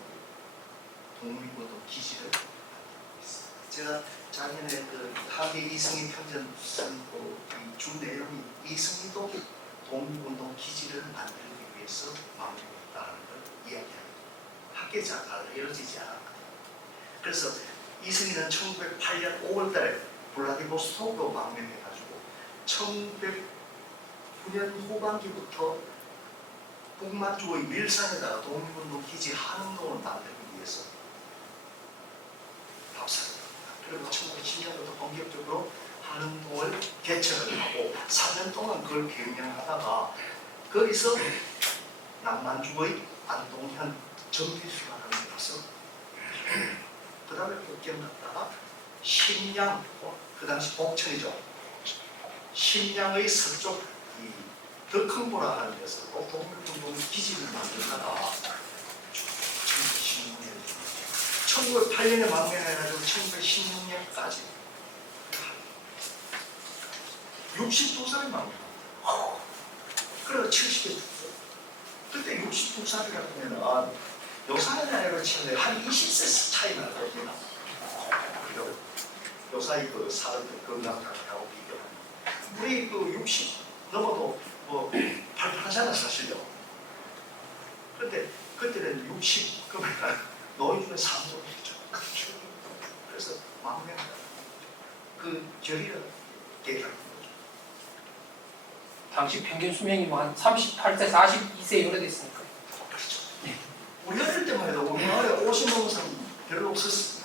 독립운동 기지를 만들고 있습니다. 제가 작년에 그 하계 이승희 편전 쓴 주 내용이 이승희도 독립운동 기지를 만들기 위해서 망명했다는 걸 이야기합니다. 학계자가 알려지지 않았거든요. 그래서 이승희는 1908년 5월달에 블라디보스토크로 망명해가지고 1909년 후반기부터 북만주의 밀산에다가 독립운동 기지 한흥동을 만들기 위해서 답사를 합니다. 그리고 1910년부터 본격적으로 한흥동을 개척을 하고 4년 동안 그걸 경영하다가 거기서 남만주의 안동현 정비수라는 데 가서 그 다음에 북경 갔다가 심양, 그 당시 복천이죠. 심양의 서쪽 덕흥보라 하는 데서 독립운동 기지를 만들다가 1908년에 망명해가지고 1916년까지 62살이 망명합니다. 그래서 70대 죽죠. 그때 62살이라고 하면 요사이 나이로 치면 한 20세 차이 나거든요. 요사이 그 사람들 건강하고 비교하면 우리 그 60 넘어도 뭐 팔팔하잖아 사실요. 그런데 그때는 60 그러니까 노인 중에 상속이죠. 그래서 망명 그 결의를 계획한 거죠. 당시 평균 수명이 뭐 한 38세, 42세 이래 됐으니까. 그렇죠. 네. 우리 어릴 때만 해도 우리나라에 50 넘은 사람 별로 없었습니다.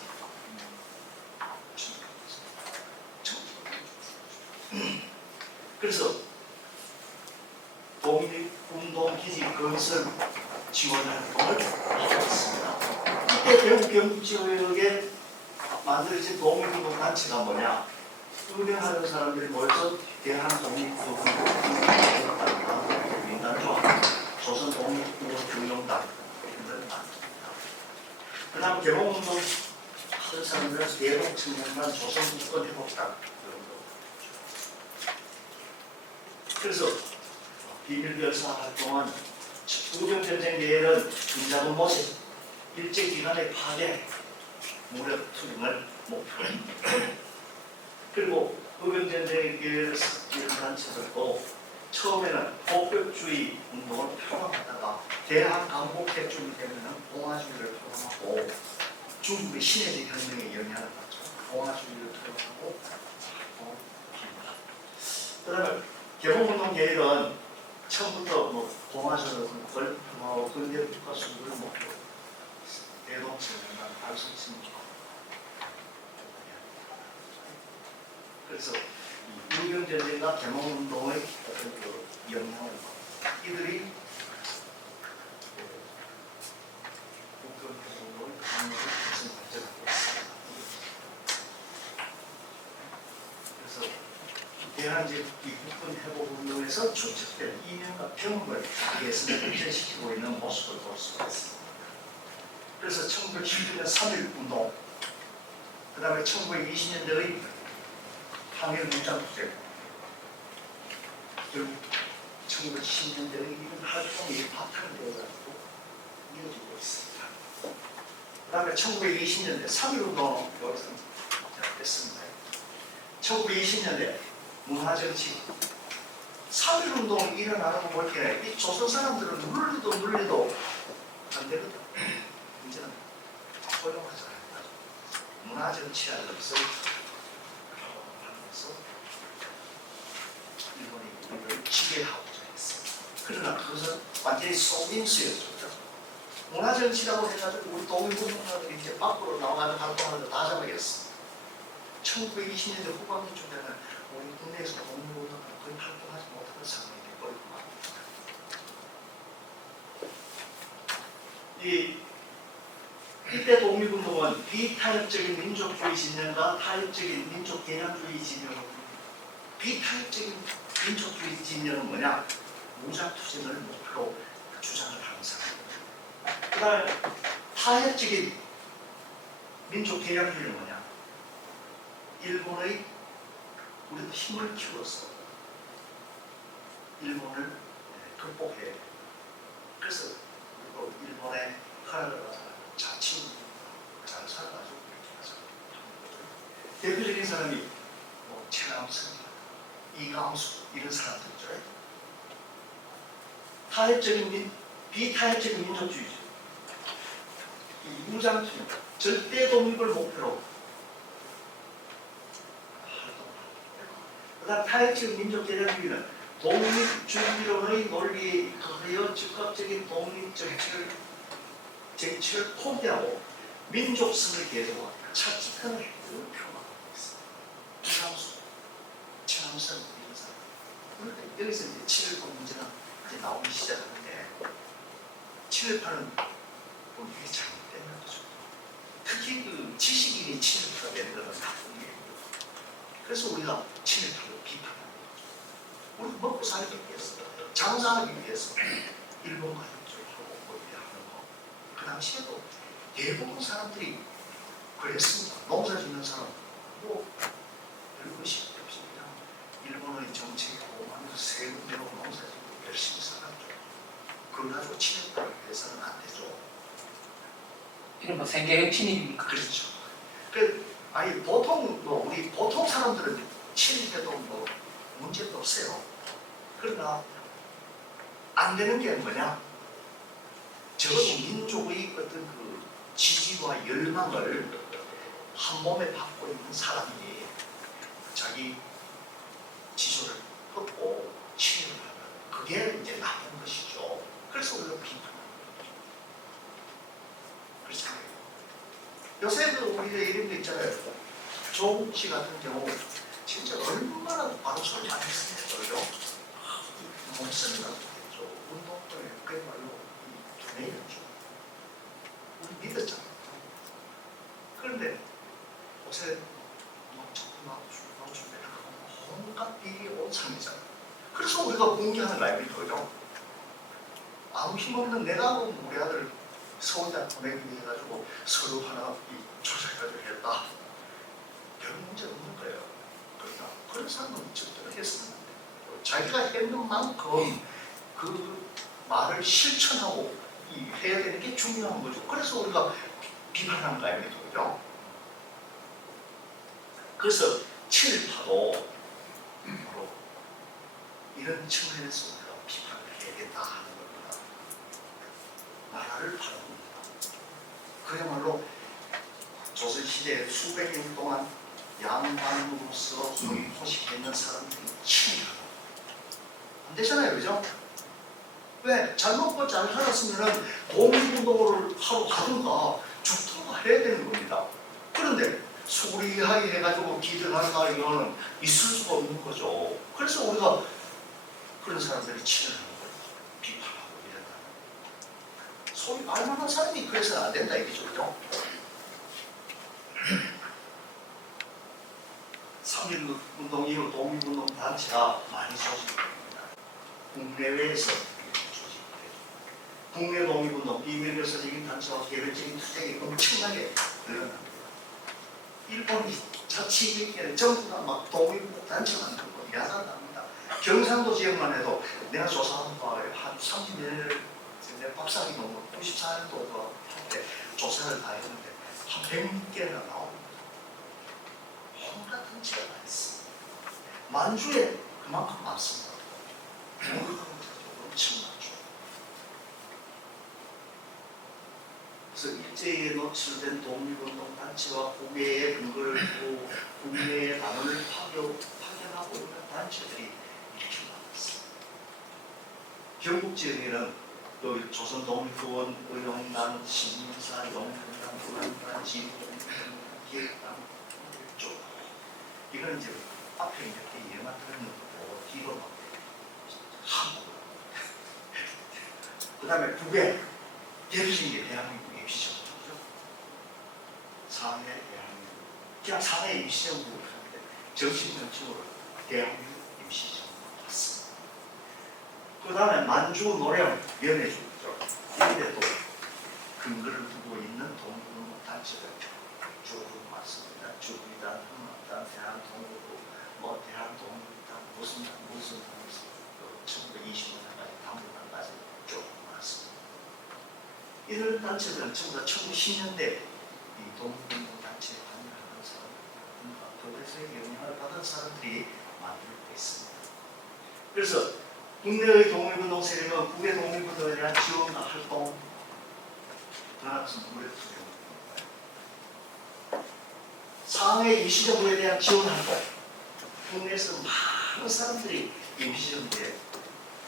그래서 독립운동기지 건설 지원 활동을 하고 있습니다. 이때 대구 경북지역에 만들어진 독립운동 단체가 뭐냐? 운영하는 사람들이 모여서 대한 독립운동 민단조합, 조선 독립운동 경영단 이런 걸 만듭니다. 그 다음 개봉운동 하는 사람들은 대동 청년단, 조선 국권 회복단 이런 거. 그래서 비밀결사 활동은 우병전쟁 계획은 군자군 모집, 일제기간의 파괴, 무력 투쟁을 목표로 그리고 우병전쟁 계획을 섞인 단체들도 처음에는 복격주의 운동을 표방하다가 대한강복대중이 되면 봉화주의를 표방하고 중국의 신해제 혁명에 영향을 받죠. 봉화주의를 표방하고 그 다음에 개봉운동 계획은 처음부터 뭐 공화전을 근대 국가 수를 먹고 대동성을 할수 있습니까? 그래서 유경 전쟁과 개몽운동의 어떤 그 영향을 받고 이들이 국경 개몽을 강력히 발전하고 있습니다. 그래서 대한민국 이 국군 회복 운동에서 축적된 이념과 경험을 위해서 발전시키고 있는 모습을 볼 수가 있습니다. 그래서 1911년 3.1 운동, 그 다음에 1920년대의 항일 문장투쟁, 결국 1910년대의 이런 활동이 바탕이 되어가지고 이어지고 있습니다. 그 다음에 1920년대 3.1 운동은 여기서 시작됐습니다. 1920년대 문화정치 3.1 운동이 일어나는 거 볼 때 이 조선 사람들은 눌려도 안 되거든. 이제는 허용하지 않아요. 문화정치라는 것을 하면서 일본이 우리를 지배하고자 했어요. 그러나 그것은 완전히 속임수였죠. 문화정치라고 해가지고 우리 독일군들이 이제 밖으로 나와가는 활동하는 다 잡아겠어. 1920년대 후반기쯤에는 우리 국내에서 독립운동을 거의 활동하지 못하는 상황이 되어버리고 말입니다. 이때 독립운동은 비타협적인 민족주의 진영과 타협적인 민족 개념주의 진영. 비타협적인 민족주의 진영은 뭐냐? 무장투쟁을 목표로 주장을 하는 사람입니다. 그 다음에 타협적인 민족 개념주의는 뭐냐? 일본의 우리도 힘을 키워서 일본을 극복해야 돼요. 그래서 일본의 허락을 받아 자치를 잘 살아가지고 대표적인 사람이 뭐 최남선, 이강수 이런 사람들이죠. 타협적인 비타협적인 민족주의죠. 이 무장투쟁, 절대 독립을 목표로 그다음 타협적인 민족개념주의는 독립주의론의 논리에 의하여 즉각적인 독립 정치를 포기하고 민족성을 계속하고 차치하는 행동을 표방하고 있습니다. 이상수, 최남선 이런 사람. 그런데 여기서 이제 7.18 문제가 이제 나오기 시작하는데 7.18은 이게 잘못된 거죠. 특히 그 지식인이 7.18가 되는 것은 나쁜 일이에요. 그래서 우리가 7.18을 비판합니다. 우리 먹고 살기 위해서, 장사하기 위해서 일본과 협조하고 하는 거. 그 당시에도 대부분 사람들이 그랬습니다. 농사 짓는 사람, 뭐 별것이 없이 그냥 일본의 정책하고 하면서 세금 내고 농사 짓고 열심히 살았죠. 그걸 가지고 7.18을 해서는 안 되죠. 이런 뭐 생계의 침입입니까? 그렇죠. 아니 보통 뭐 우리 보통 사람들은 침입해도 뭐 문제도 없어요. 그러나 안 되는 게 뭐냐? 적어도 민족의 어떤 그 지지와 열망을 한 몸에 받고 있는 사람이 자기 지조를 뻗고 침입을 하면 그게 이제 나쁜 것이죠. 그래서 우리가 비판합니다. 그렇잖아요. 요새 그 우리가 이런 거 있잖아요. 조국 씨 같은 경우 진짜 얼마나 방송을 많이 했어요. 목소리가 좋겠죠. 운동권에 그야말로 두뇌였죠. 우리 믿었잖아요. 그런데 요새 자꾸 노출되는 온갖 비리 온상이잖아요. 그래서 우리가 공개하는 거 아닙니까? 아무 힘없는 내가 우리 아들 서울대 보내기 해가지고 서류 하나 조사해가지고 했다. 별 문제 없는 거예요. 그러나 그런 사람은 절대로 해서는 안 돼요. 자기가 했는 만큼 그 말을 실천하고 해야 되는 게 중요한 거죠. 그래서 우리가 비판하는 거 아닙니까? 그죠? 그래서 7.18도 바로 이런 측면에서 우리가 비판을 해야 된다 하는 겁니다. 나라를 팔아봅니다. 그야말로 조선시대 수백 년 동안 양반으로서 호식했는 사람들이 침입하고 안 되잖아요. 그죠? 왜? 잘 먹고 잘 살았으면은 독립운동을 하러 가든가 죽든가 해야 되는 겁니다. 그런데 소리하게 해가지고 기들한다 이거는 있을 수가 없는 거죠. 그래서 우리가 그런 사람들이 치료하는 거예요. 비판하고 이런다. 소리 말만한 사람이 그래서는 안 된다 이거죠. 그죠? 3.1 운동 이후 독립운동 단체가 많이 조직됩니다. 국내외에서 조직돼요. 국내 독립운동 비밀결사적인 단체와 개별적인 투쟁이 엄청나게 늘어납니다. 일본이 자치기에 전부 다 막 독립운동 단체 만들고 야단합니다. 경상도 지역만 해도 내가 조사한 바에 한 30년을 내 박사학위 넘어 94년도 때 조사를 다 했는데 한 100개나 나옵니다. 온갖 단체가 다 있습니다. 만주에 그만큼 많습니다. 엄청 많죠. 그래서 일제에 노출된 독립운동 단체와 국외의 근거를 두고 국내의 단원을 파견하고 있는 단체들이 이렇게 많았습니다. 경북 지역에는 여기 조선 독립후원 의용단, 신민사, 용평단, 부안단, 지리공단, 기획단 쪽 이거는 이제 앞에 이렇게 예만 들어있는 거고 뒤로 막 한국 그 다음에 북에 대표적인 게 대한민국 임시정부죠. 상해 대한민국 그냥 상해 임시정부 하는데 정식명칭으로 대한민국 임시정부 맞습니다. 그 다음에 만주 노령 연해주죠. 이런데도 근거를 두고 있는 독립운동 단체들 쭉 많습니다. 주기단, 흥학단, 대한통일부, 뭐 대한독립단, 무슨 단, 무슨 단, 1920년까지 당분간까지 쭉 많습니다. 이런 단체들은 전부 다 1910년대 이 독립운동 단체에 관여하는 사람, 교대서의 영향을 받은 사람들이 만들고 있습니다. 그래서 국내의 독립운동 세력은 국외 독립운동에 대한 지원과 활동, 그나마서 무력 투쟁입니다. 상해 임시정부에 대한 지원 활동, 국내에서 많은 사람들이 임시정부에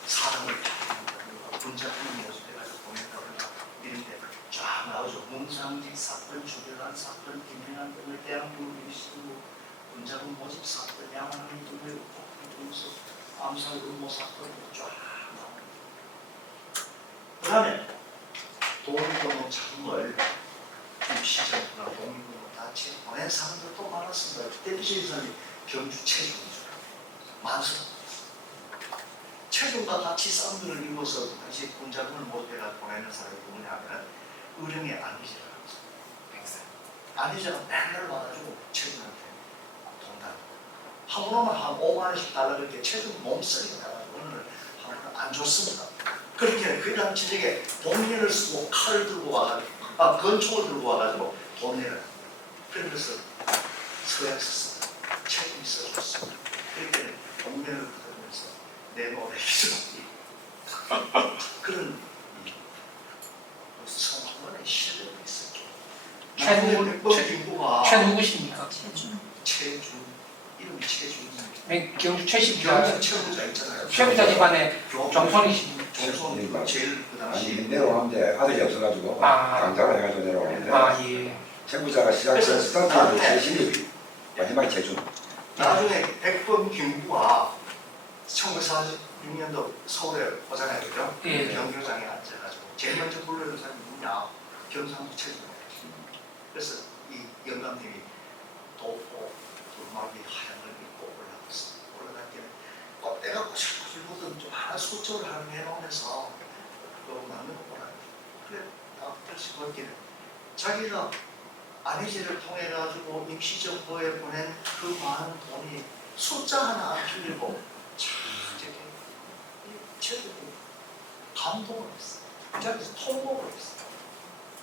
사람을 파견한다든가 군자품을 모집해가지고 보낸다든가 이런데 쫙 나오죠. 문상직 사건, 주변한 사건, 김행한 등의 대한민국 임시정부 군자금 모집 사건, 양안의 등의 폭풍 암살 음모 사건이 쫙 나옵니다. 그 다음에 독립운동 자금을 임시정부나 독립운동 단체에 보낸 사람들도 많았습니다. 대표적인 사람이 경주 최중이죠. 많습니다. 최종과 같이 쌍둥이를 이루어서 다시 군자금을 모집해가 보내는 사람이 누구냐 하면 의령의 안희재라고 합니다. 안희재가 맨날 와가지고 최종한테 동단 한 번만 한 5만 원씩 달라 그렇게 최종 몸쓰리가 나가지고 오늘 안 좋습니다. 그렇게 그 당시 저게 돈내를 쓰고 칼을 들고 와가지고 건총을 들고 와가지고 돈내를 그러면서 서약 썼습니다. 책임이 써줬습니다. 그렇게 돈내를 받으면서 내놓으시죠. 그런 성화원의 시대가 있었죠. 최 누구십니까? 최준 이름이 최준입니다. 경주 최씨가 경주 최부자 있잖아요. 최부자 집안의 정손이십니다. 정손 제일 그 당시 아니 내려오는데 아들이 없어가지고 강자를 해가지고 내려오는데 예. 최부자가 시작해서 스타트하고 최신입이 마지막에 최준. 나중에 백범 김구가 1946년도 서울에 오잖아요, 그죠? 예. 경교장에 앉아가지고 제일 먼저 불러는 사람이 누구냐? 경상도 최준이에요. 그래서 이 영감님이 도포 돌막이 하얀 걸 입고 올라갈 때는 껍데가 꼬실꼬실 묻은 좀 하나 수첩을 하나 해놓으면서 그거 남겨놓고 그래 다시 거기는 자기가 안희재를 통해 가지고 임시정부에 보낸 그 많은 돈이 숫자 하나 안 틀리고 참 이제 최고 감동을 했어. 그 자리에서 통곡을 했어.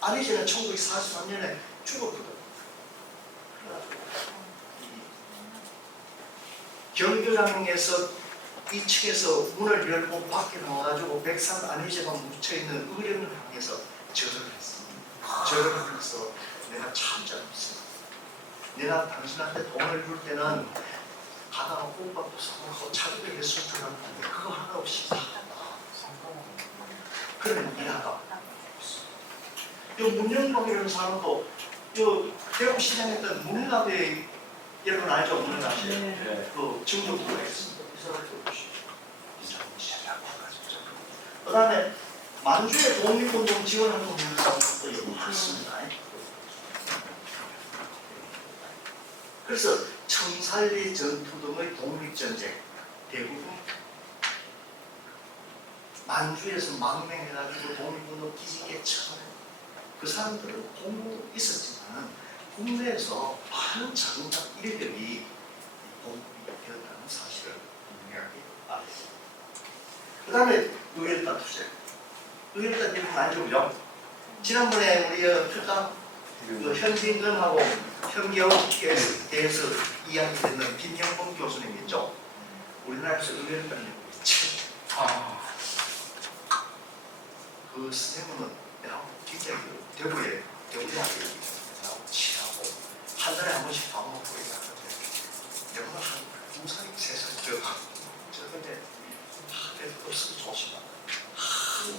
안희재는 1943년에 죽었거든. 그래가지고 경교장에서 2층에서 문을 열고 밖에 나와가지고 백산 안희재가 묻혀있는 의령을 향해서 절을 했어. 절을 하면서 내가 참 잘못했어. 내가 당신한테 돈을 줄 때는 가다가 꽃밥도 사먹고 차비를 했을 줄 알았는데 그거 하나 없이 다 그러면 일하다. 이 문영동이라는 사람도 이 대구 시장했던 문갑에 여러분 알죠? 문갑에 네. 그 증조부가 있습니다. 이 사람도 그 다음에 만주에 독립운동 지원하는 사람도 여기 많습니다. 그래서 청살리 전투 등의 독립전쟁 대부분 만주에서 망명해가지고 독립운동 기지개 처음 그 사람들은 공부 있었지만 국내에서 많은 자동차 일들이 공부이 되었다는 사실을 분명하게 알겠습니다. 그 다음에 의열단 투쟁. 의열단 이름 많이 보죠? 지난번에 우리 특강 현진근하고 현경에 대해서 이야기했던 김영범 교수님 있죠? 우리나라에서 의열단이 있죠. 그 선생님은 내가 굉장히 대구에 대학교에 친하고 한 달에 한 번씩 밥 먹고 이러는데 내가 한 2살, 3살 저근데 그래도 없어도 좋지만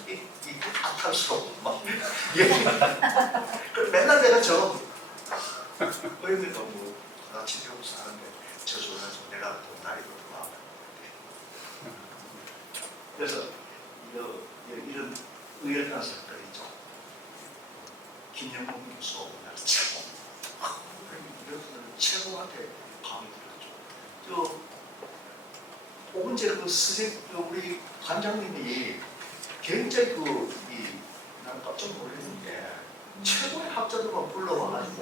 이 아탈스러워 막 맨날 내가 저 의미가 뭐 같이 배우고 사는데 저 좋아서 내가 또 나이도 많아. 그래서 이런 의열단 사건이 있죠. 김영범 교수가 오늘 최고. 이런 최고한테 감이 들었죠. 저 5번째 그 선생 우리 관장님이 굉장히 난 깜짝 놀랐는데 최고의 학자들만 불러와가지고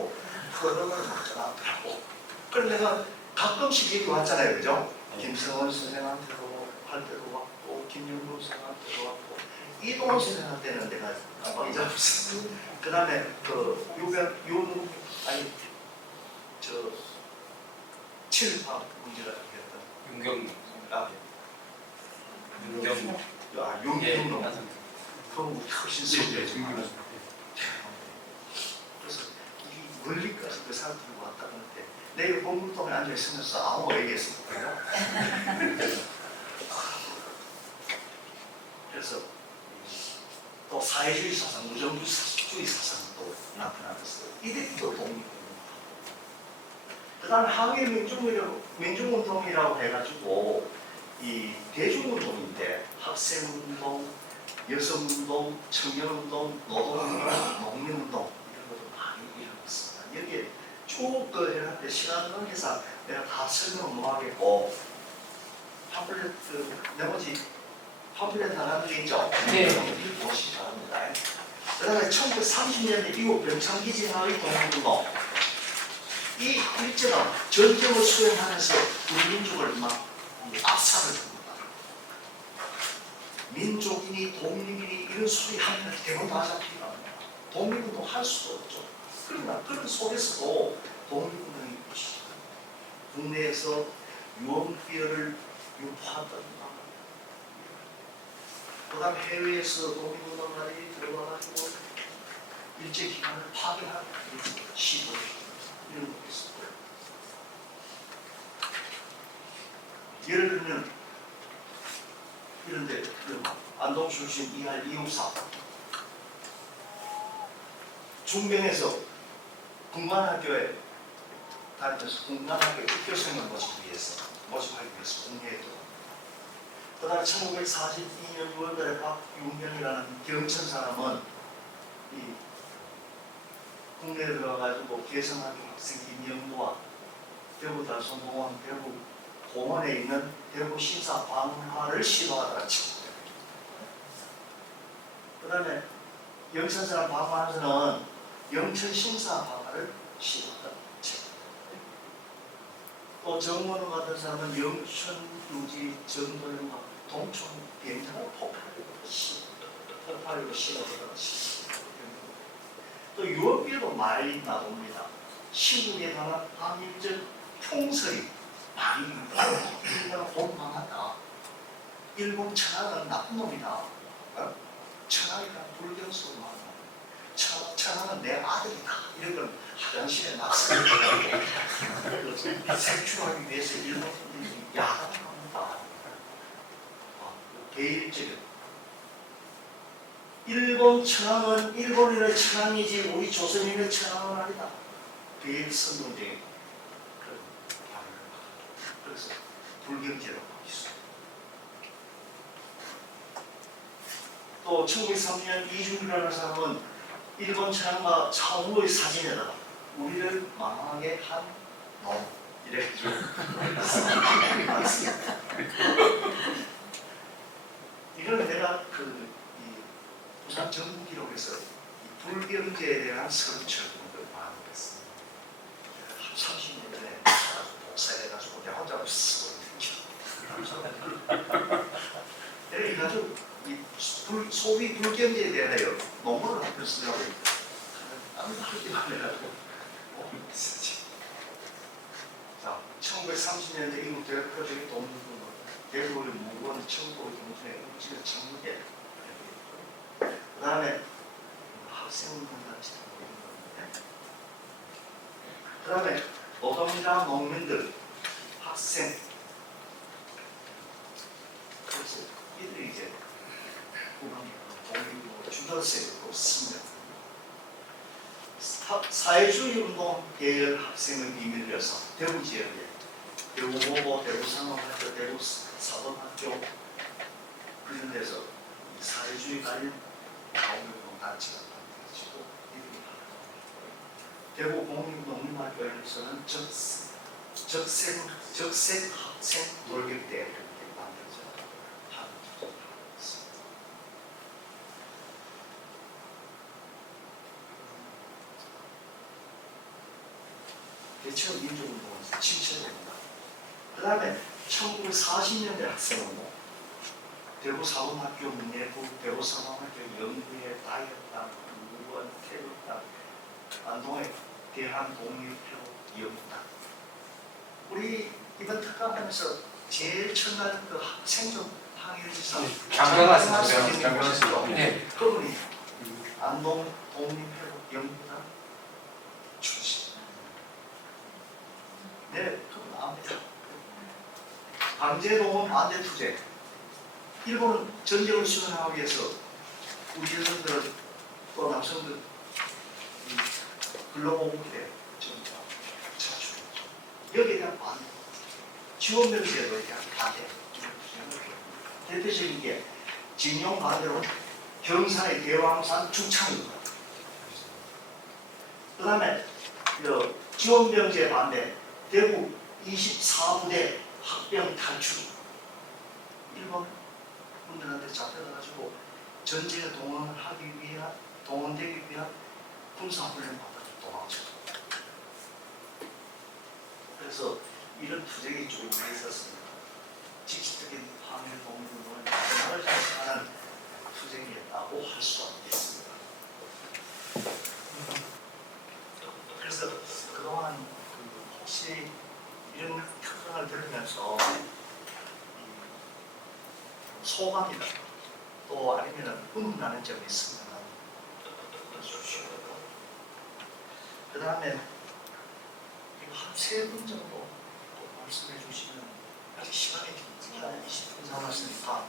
그러는 막더라고. 그래서 내가 가끔씩 얘기 왔잖아요, 그죠? 김성원 선생한테도 할 때도 왔고, 김영범 선생한테도 왔고, 이동원 선생한테는 내가 깜빡 잊어버렸어. 그 다음에 칠파 문제가 했던 윤경동. 그건 훨씬 세죠. 그래서 이 멀리까지 그 사람들이 왔다 그러는데 내일 공물동에 앉아 있으면서 아무 얘기했을 거예요. 그래서 또 사회주의 사상, 무정부주의 사상도 나타나면서 이들도 독립운동하고 그 다음에 항일 민중운동이라고 해가지고 이 대중운동인데 학생운동, 여성운동, 청년운동, 노동운동, 농민운동 이런 것도 많이 일어났습니다. 여기에 쭉 해놨는데 시간 관계상 내가 다 설명을 못 하겠고 팜플렛 나머지 팜플렛 나가는 있죠? 네. 이거 보시기 바랍니다. 그 다음에 1930년대 미국 병창기지하의 독립운동 이 일제가 전쟁을 수행하면서 우리 민족을 막 압살을 합니다. 민족이니 독립이니 이런 소리 하면 대부분 다 잡히가 합니다. 독립운동 할 수도 없죠. 그러나 그런 속에서도 독립운동이 있습니다. 국내에서 유언비어를 유포하던 그 다음 해외에서 독립운동가들이 들어와가지고 일제기간을 파괴하는 시도 이런 것도 있었고요. 예를 들면 이런데 안동 출신 이할 이육사 중병에서 군관학교에 다니면서 군관학교 입교생을 모집하기 위해서 국내에 들어옵니다. 그 다음에 1942년 6월달에 박윤경이라는 경천 사람은 이 국내에 들어가가지고 개성학교 학생 김영도와 대구 달성공원 대구 공원에 있는 대구 신사 방화를 시도하다가 치고 그 다음에 영천 사람 방화에서는 영천 신사 방화를 시도하다가 치고 또 정원호 같은 사람은 영천 유지 정도영과 동촌 비행장을 폭발하려고 시도하다가 치고 또 유럽에도 많이 나옵니다. 시국에 관한 항일적 총설이 많이 일본은 곤망하다. 일본 천황은 나쁜 놈이다. 천황이란 불경스러운 말. 천황은 내 아들이다. 이런 걸 화장실에 놨습니다. 색출하기 위해서 일본인들이 야단을 합니다. 대일적인 일본 천황은 일본인의 천황이지 우리 조선인의 천황은 아니다. 대선동쟁이 그런 발언을 하고 그래서 불경제라고 하겠습니다. 또 1903년 이중이라는 사람은 일본 천황과 차오의 사진에다가 우리를 망하게 한 놈 이래가지고 많습니다. 이걸 내가 부산 전국기록에서 불경제에 대한 서류처럼 만들었습니다. 한 30년 전에 복사해가지고 내가 혼자 쓰고 있는 내가 이가지고 소위 불경제에 대하여 논문을 한편 쓰려고 아무도 하기만 해가지고 쓰지. 자, 1930년대 인국 대표적인 동문은 대구의 무건 청구의 동문의 음식의 청구계 그 다음에 학생문단체도 있는 건데 그 다음에 노동자 농민들 학생 그래서 이들이 이제 주도세로 씁니다. 사회주의 운동 계열 학생의 비밀이어서 대구 지역에 대구고고, 대구상업학교, 대구사범학교 그런 데서 사회주의 관련 농민운동 단체가 만들어지고 대구 공립농민학교에서는 적색 학생 돌격대 이렇게 만들어져 하는 주제가 있습니다. 대체로 민주운동은 침체됩니다. 그 다음에 1940년대 학생운동 대구사범학교 문예부, 대구사범학교 연구회, 다이어트당, 무원, 태극당, 안동의 대한독립회로 연구당 우리 이번 특강하면서 제일 첫날 그 생존 항일지사 장경환 씨가 네. 그분이 안동 독립회로 연구당 출신 네, 그건 압니다. 강제동원 반대투쟁 일본은 전쟁을 수행하기 위해서 우리 여성들은 또 남성들 근로복무에 전부 다 차출했죠. 여기에 대한 반대, 지원명제에 대한 반대. 대표적인 게 진용 반대로 경산의 대왕산 죽창입니다. 그 다음에 지원명제 반대, 대구 24부대 합병 탈출. 일본 분들한테 잡혀가지고 전쟁에 동원되기 위한 군사훈련 받아서 도망쳐. 그래서 이런 투쟁이 쭉 있었습니다. 직접적인 항일 공동운동은 마지막을 장식하는 투쟁이었다고 할 수가 있습니다. 그래서 그동안 혹시 이런 특강을 들으면서 소감이다 또 아니면 흥분하는 점이 있으면 주시고 그 다음에 한 3분 정도 말씀해 주시면 아직 시간이 한 20분 남았으니까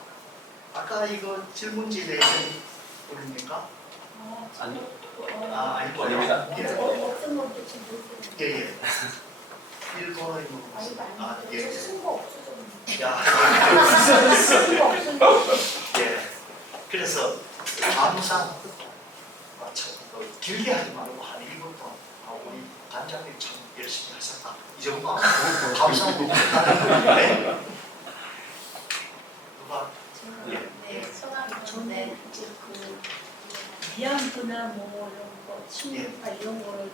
아까 이거 질문지 내신 분입니까? 아니고 아닙니다. 어떤 건지 지금 모르겠어요. 예예 일본어인 거 예. 쓴거 없어졌는데. 야 쓴거 없어졌는데. 예. 그래서 항상 길게 하지 말고 한 1분도 우리 단장님 참 열심히 하셨다. 이 정도 감사합니다. 네. 누가? 네, 저는 이제 그 위안부나 뭐 이런 거 친일파 이런 거를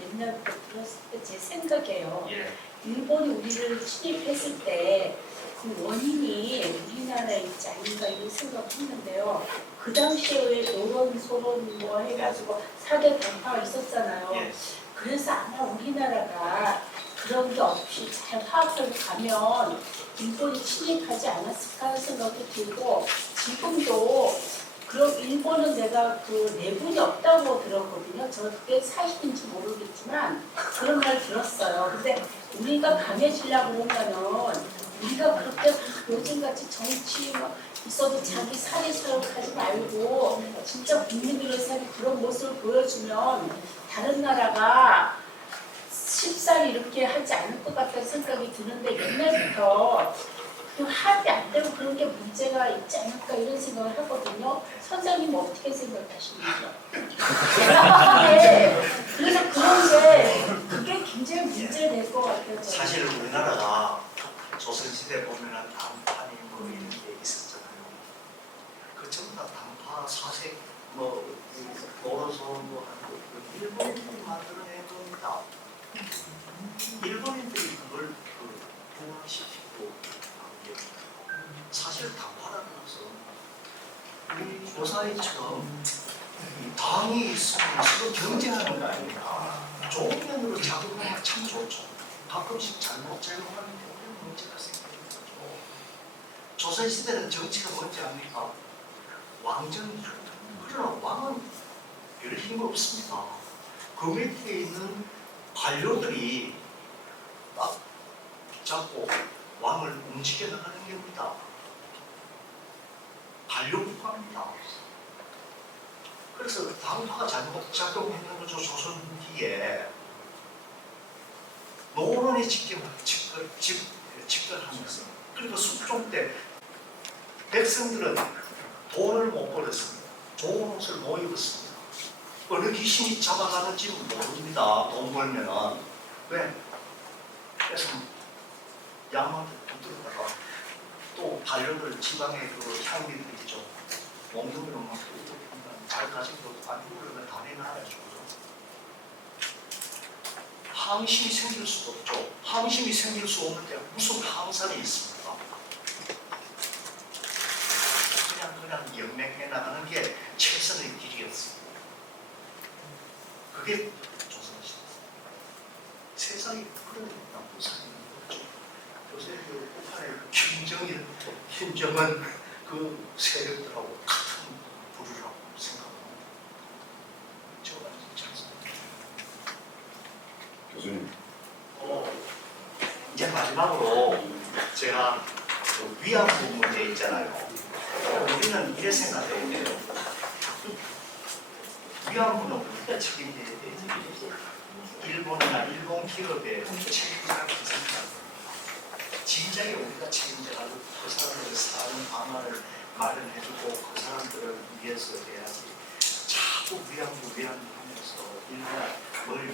옛날부터 들었을 때 제 생각이에요. 예. 일본이 우리를 침입했을 때 그 원인이 우리나라에 있지 않을까 이런 생각을 했는데요. 그 당시에 왜 노론, 소론 뭐 해가지고 4대 강파가 있었잖아요. 예. 그래서 아마 우리나라가 그런 게 없이 잘 파악하고 가면 일본이 침입하지 않았을까 하는 생각도 들고 지금도 그럼 일본은 내가 그 내분이 없다고 들었거든요. 저 그게 사실인지 모르겠지만 그런 말 들었어요. 근데 우리가 강해지려고 그러면은 우리가 그렇게 요즘같이 정치 막 있어도 자기 살이 소욕하지 말고 진짜 국민들의 살이 그런 모습을 보여주면 다른 나라가 쉽사리 이렇게 하지 않을 것 같다는 생각이 드는데 옛날부터 그 합의 안 되고 그런 게 문제가 있지 않을까 이런 생각을 하거든요. 선생님 어떻게 생각하십니까? 네, 그래서 그런 게 그게 굉장히 문제될 것 같아요. 저는. 사실 우리나라가 조선시대 보면은 단판이 뭐 이런 게 있었잖아요. 그 전부 다 단파, 사색, 뭐 노로소 뭐 하는 거 일본인들이 만들어낸 겁니다. 일본인들이 그걸 부활시키고 사실 단파라는 것은 우리 고사리처럼 당이 있으면 서로 경쟁하는 거 아닙니까? 좋은 면으로 작용하면 참 좋죠. 가끔씩 잘못하는 경우는 문제가 생기는 거죠. 조선시대는 정치가 뭔지 압니까? 왕정이죠. 그러나 왕은 별 힘이 없습니다. 그 밑에 있는 관료들이 딱 잡고 왕을 움직여 나가는 겁니다. 관료국가입니다. 그래서 당파가 잘못 작동했는 거죠. 조선기에 노론에 집결하면서 그리고 숙종 때 백성들은 돈을 못 벌었습니다. 좋은 옷을 못 입었습니다. 어느 귀신이 잡아가는지 모릅니다. 돈 벌면은 왜? 그래서 양한테 붙들다가 또 관료들 지방의 그 향민들이죠. 원금으로 막 잘 가진 것도 아니고 그러면 다 내놔야죠. 항심이 생길 수도 없죠. 항심이 생길 수 없는데 무슨 항산이 있습니까? 그냥 연맹해 나가는 게 최선의 길이었습니다. 그게 조선시대입니다. 세상이 그런 나쁜 사람이 없죠. 요새 그 북한의 김정은 그 세력들하고 같은 부류라고 생각합니다. 저는 그렇지 않습니다. 교수님. 이제 마지막으로 제가 그 위안부 문제 있잖아요. 우리는 이래 생각해야 돼요. 위안부는 우리가 책임져야 되지. 일본이나 일본 기업에 책임져야 되지. 진작에 우리가 책임져가지고 그 사람들의 사는 방안을 마련해주고 그 사람들을 위해서 해야지. 자꾸 위안부 하면서 일본을 뭘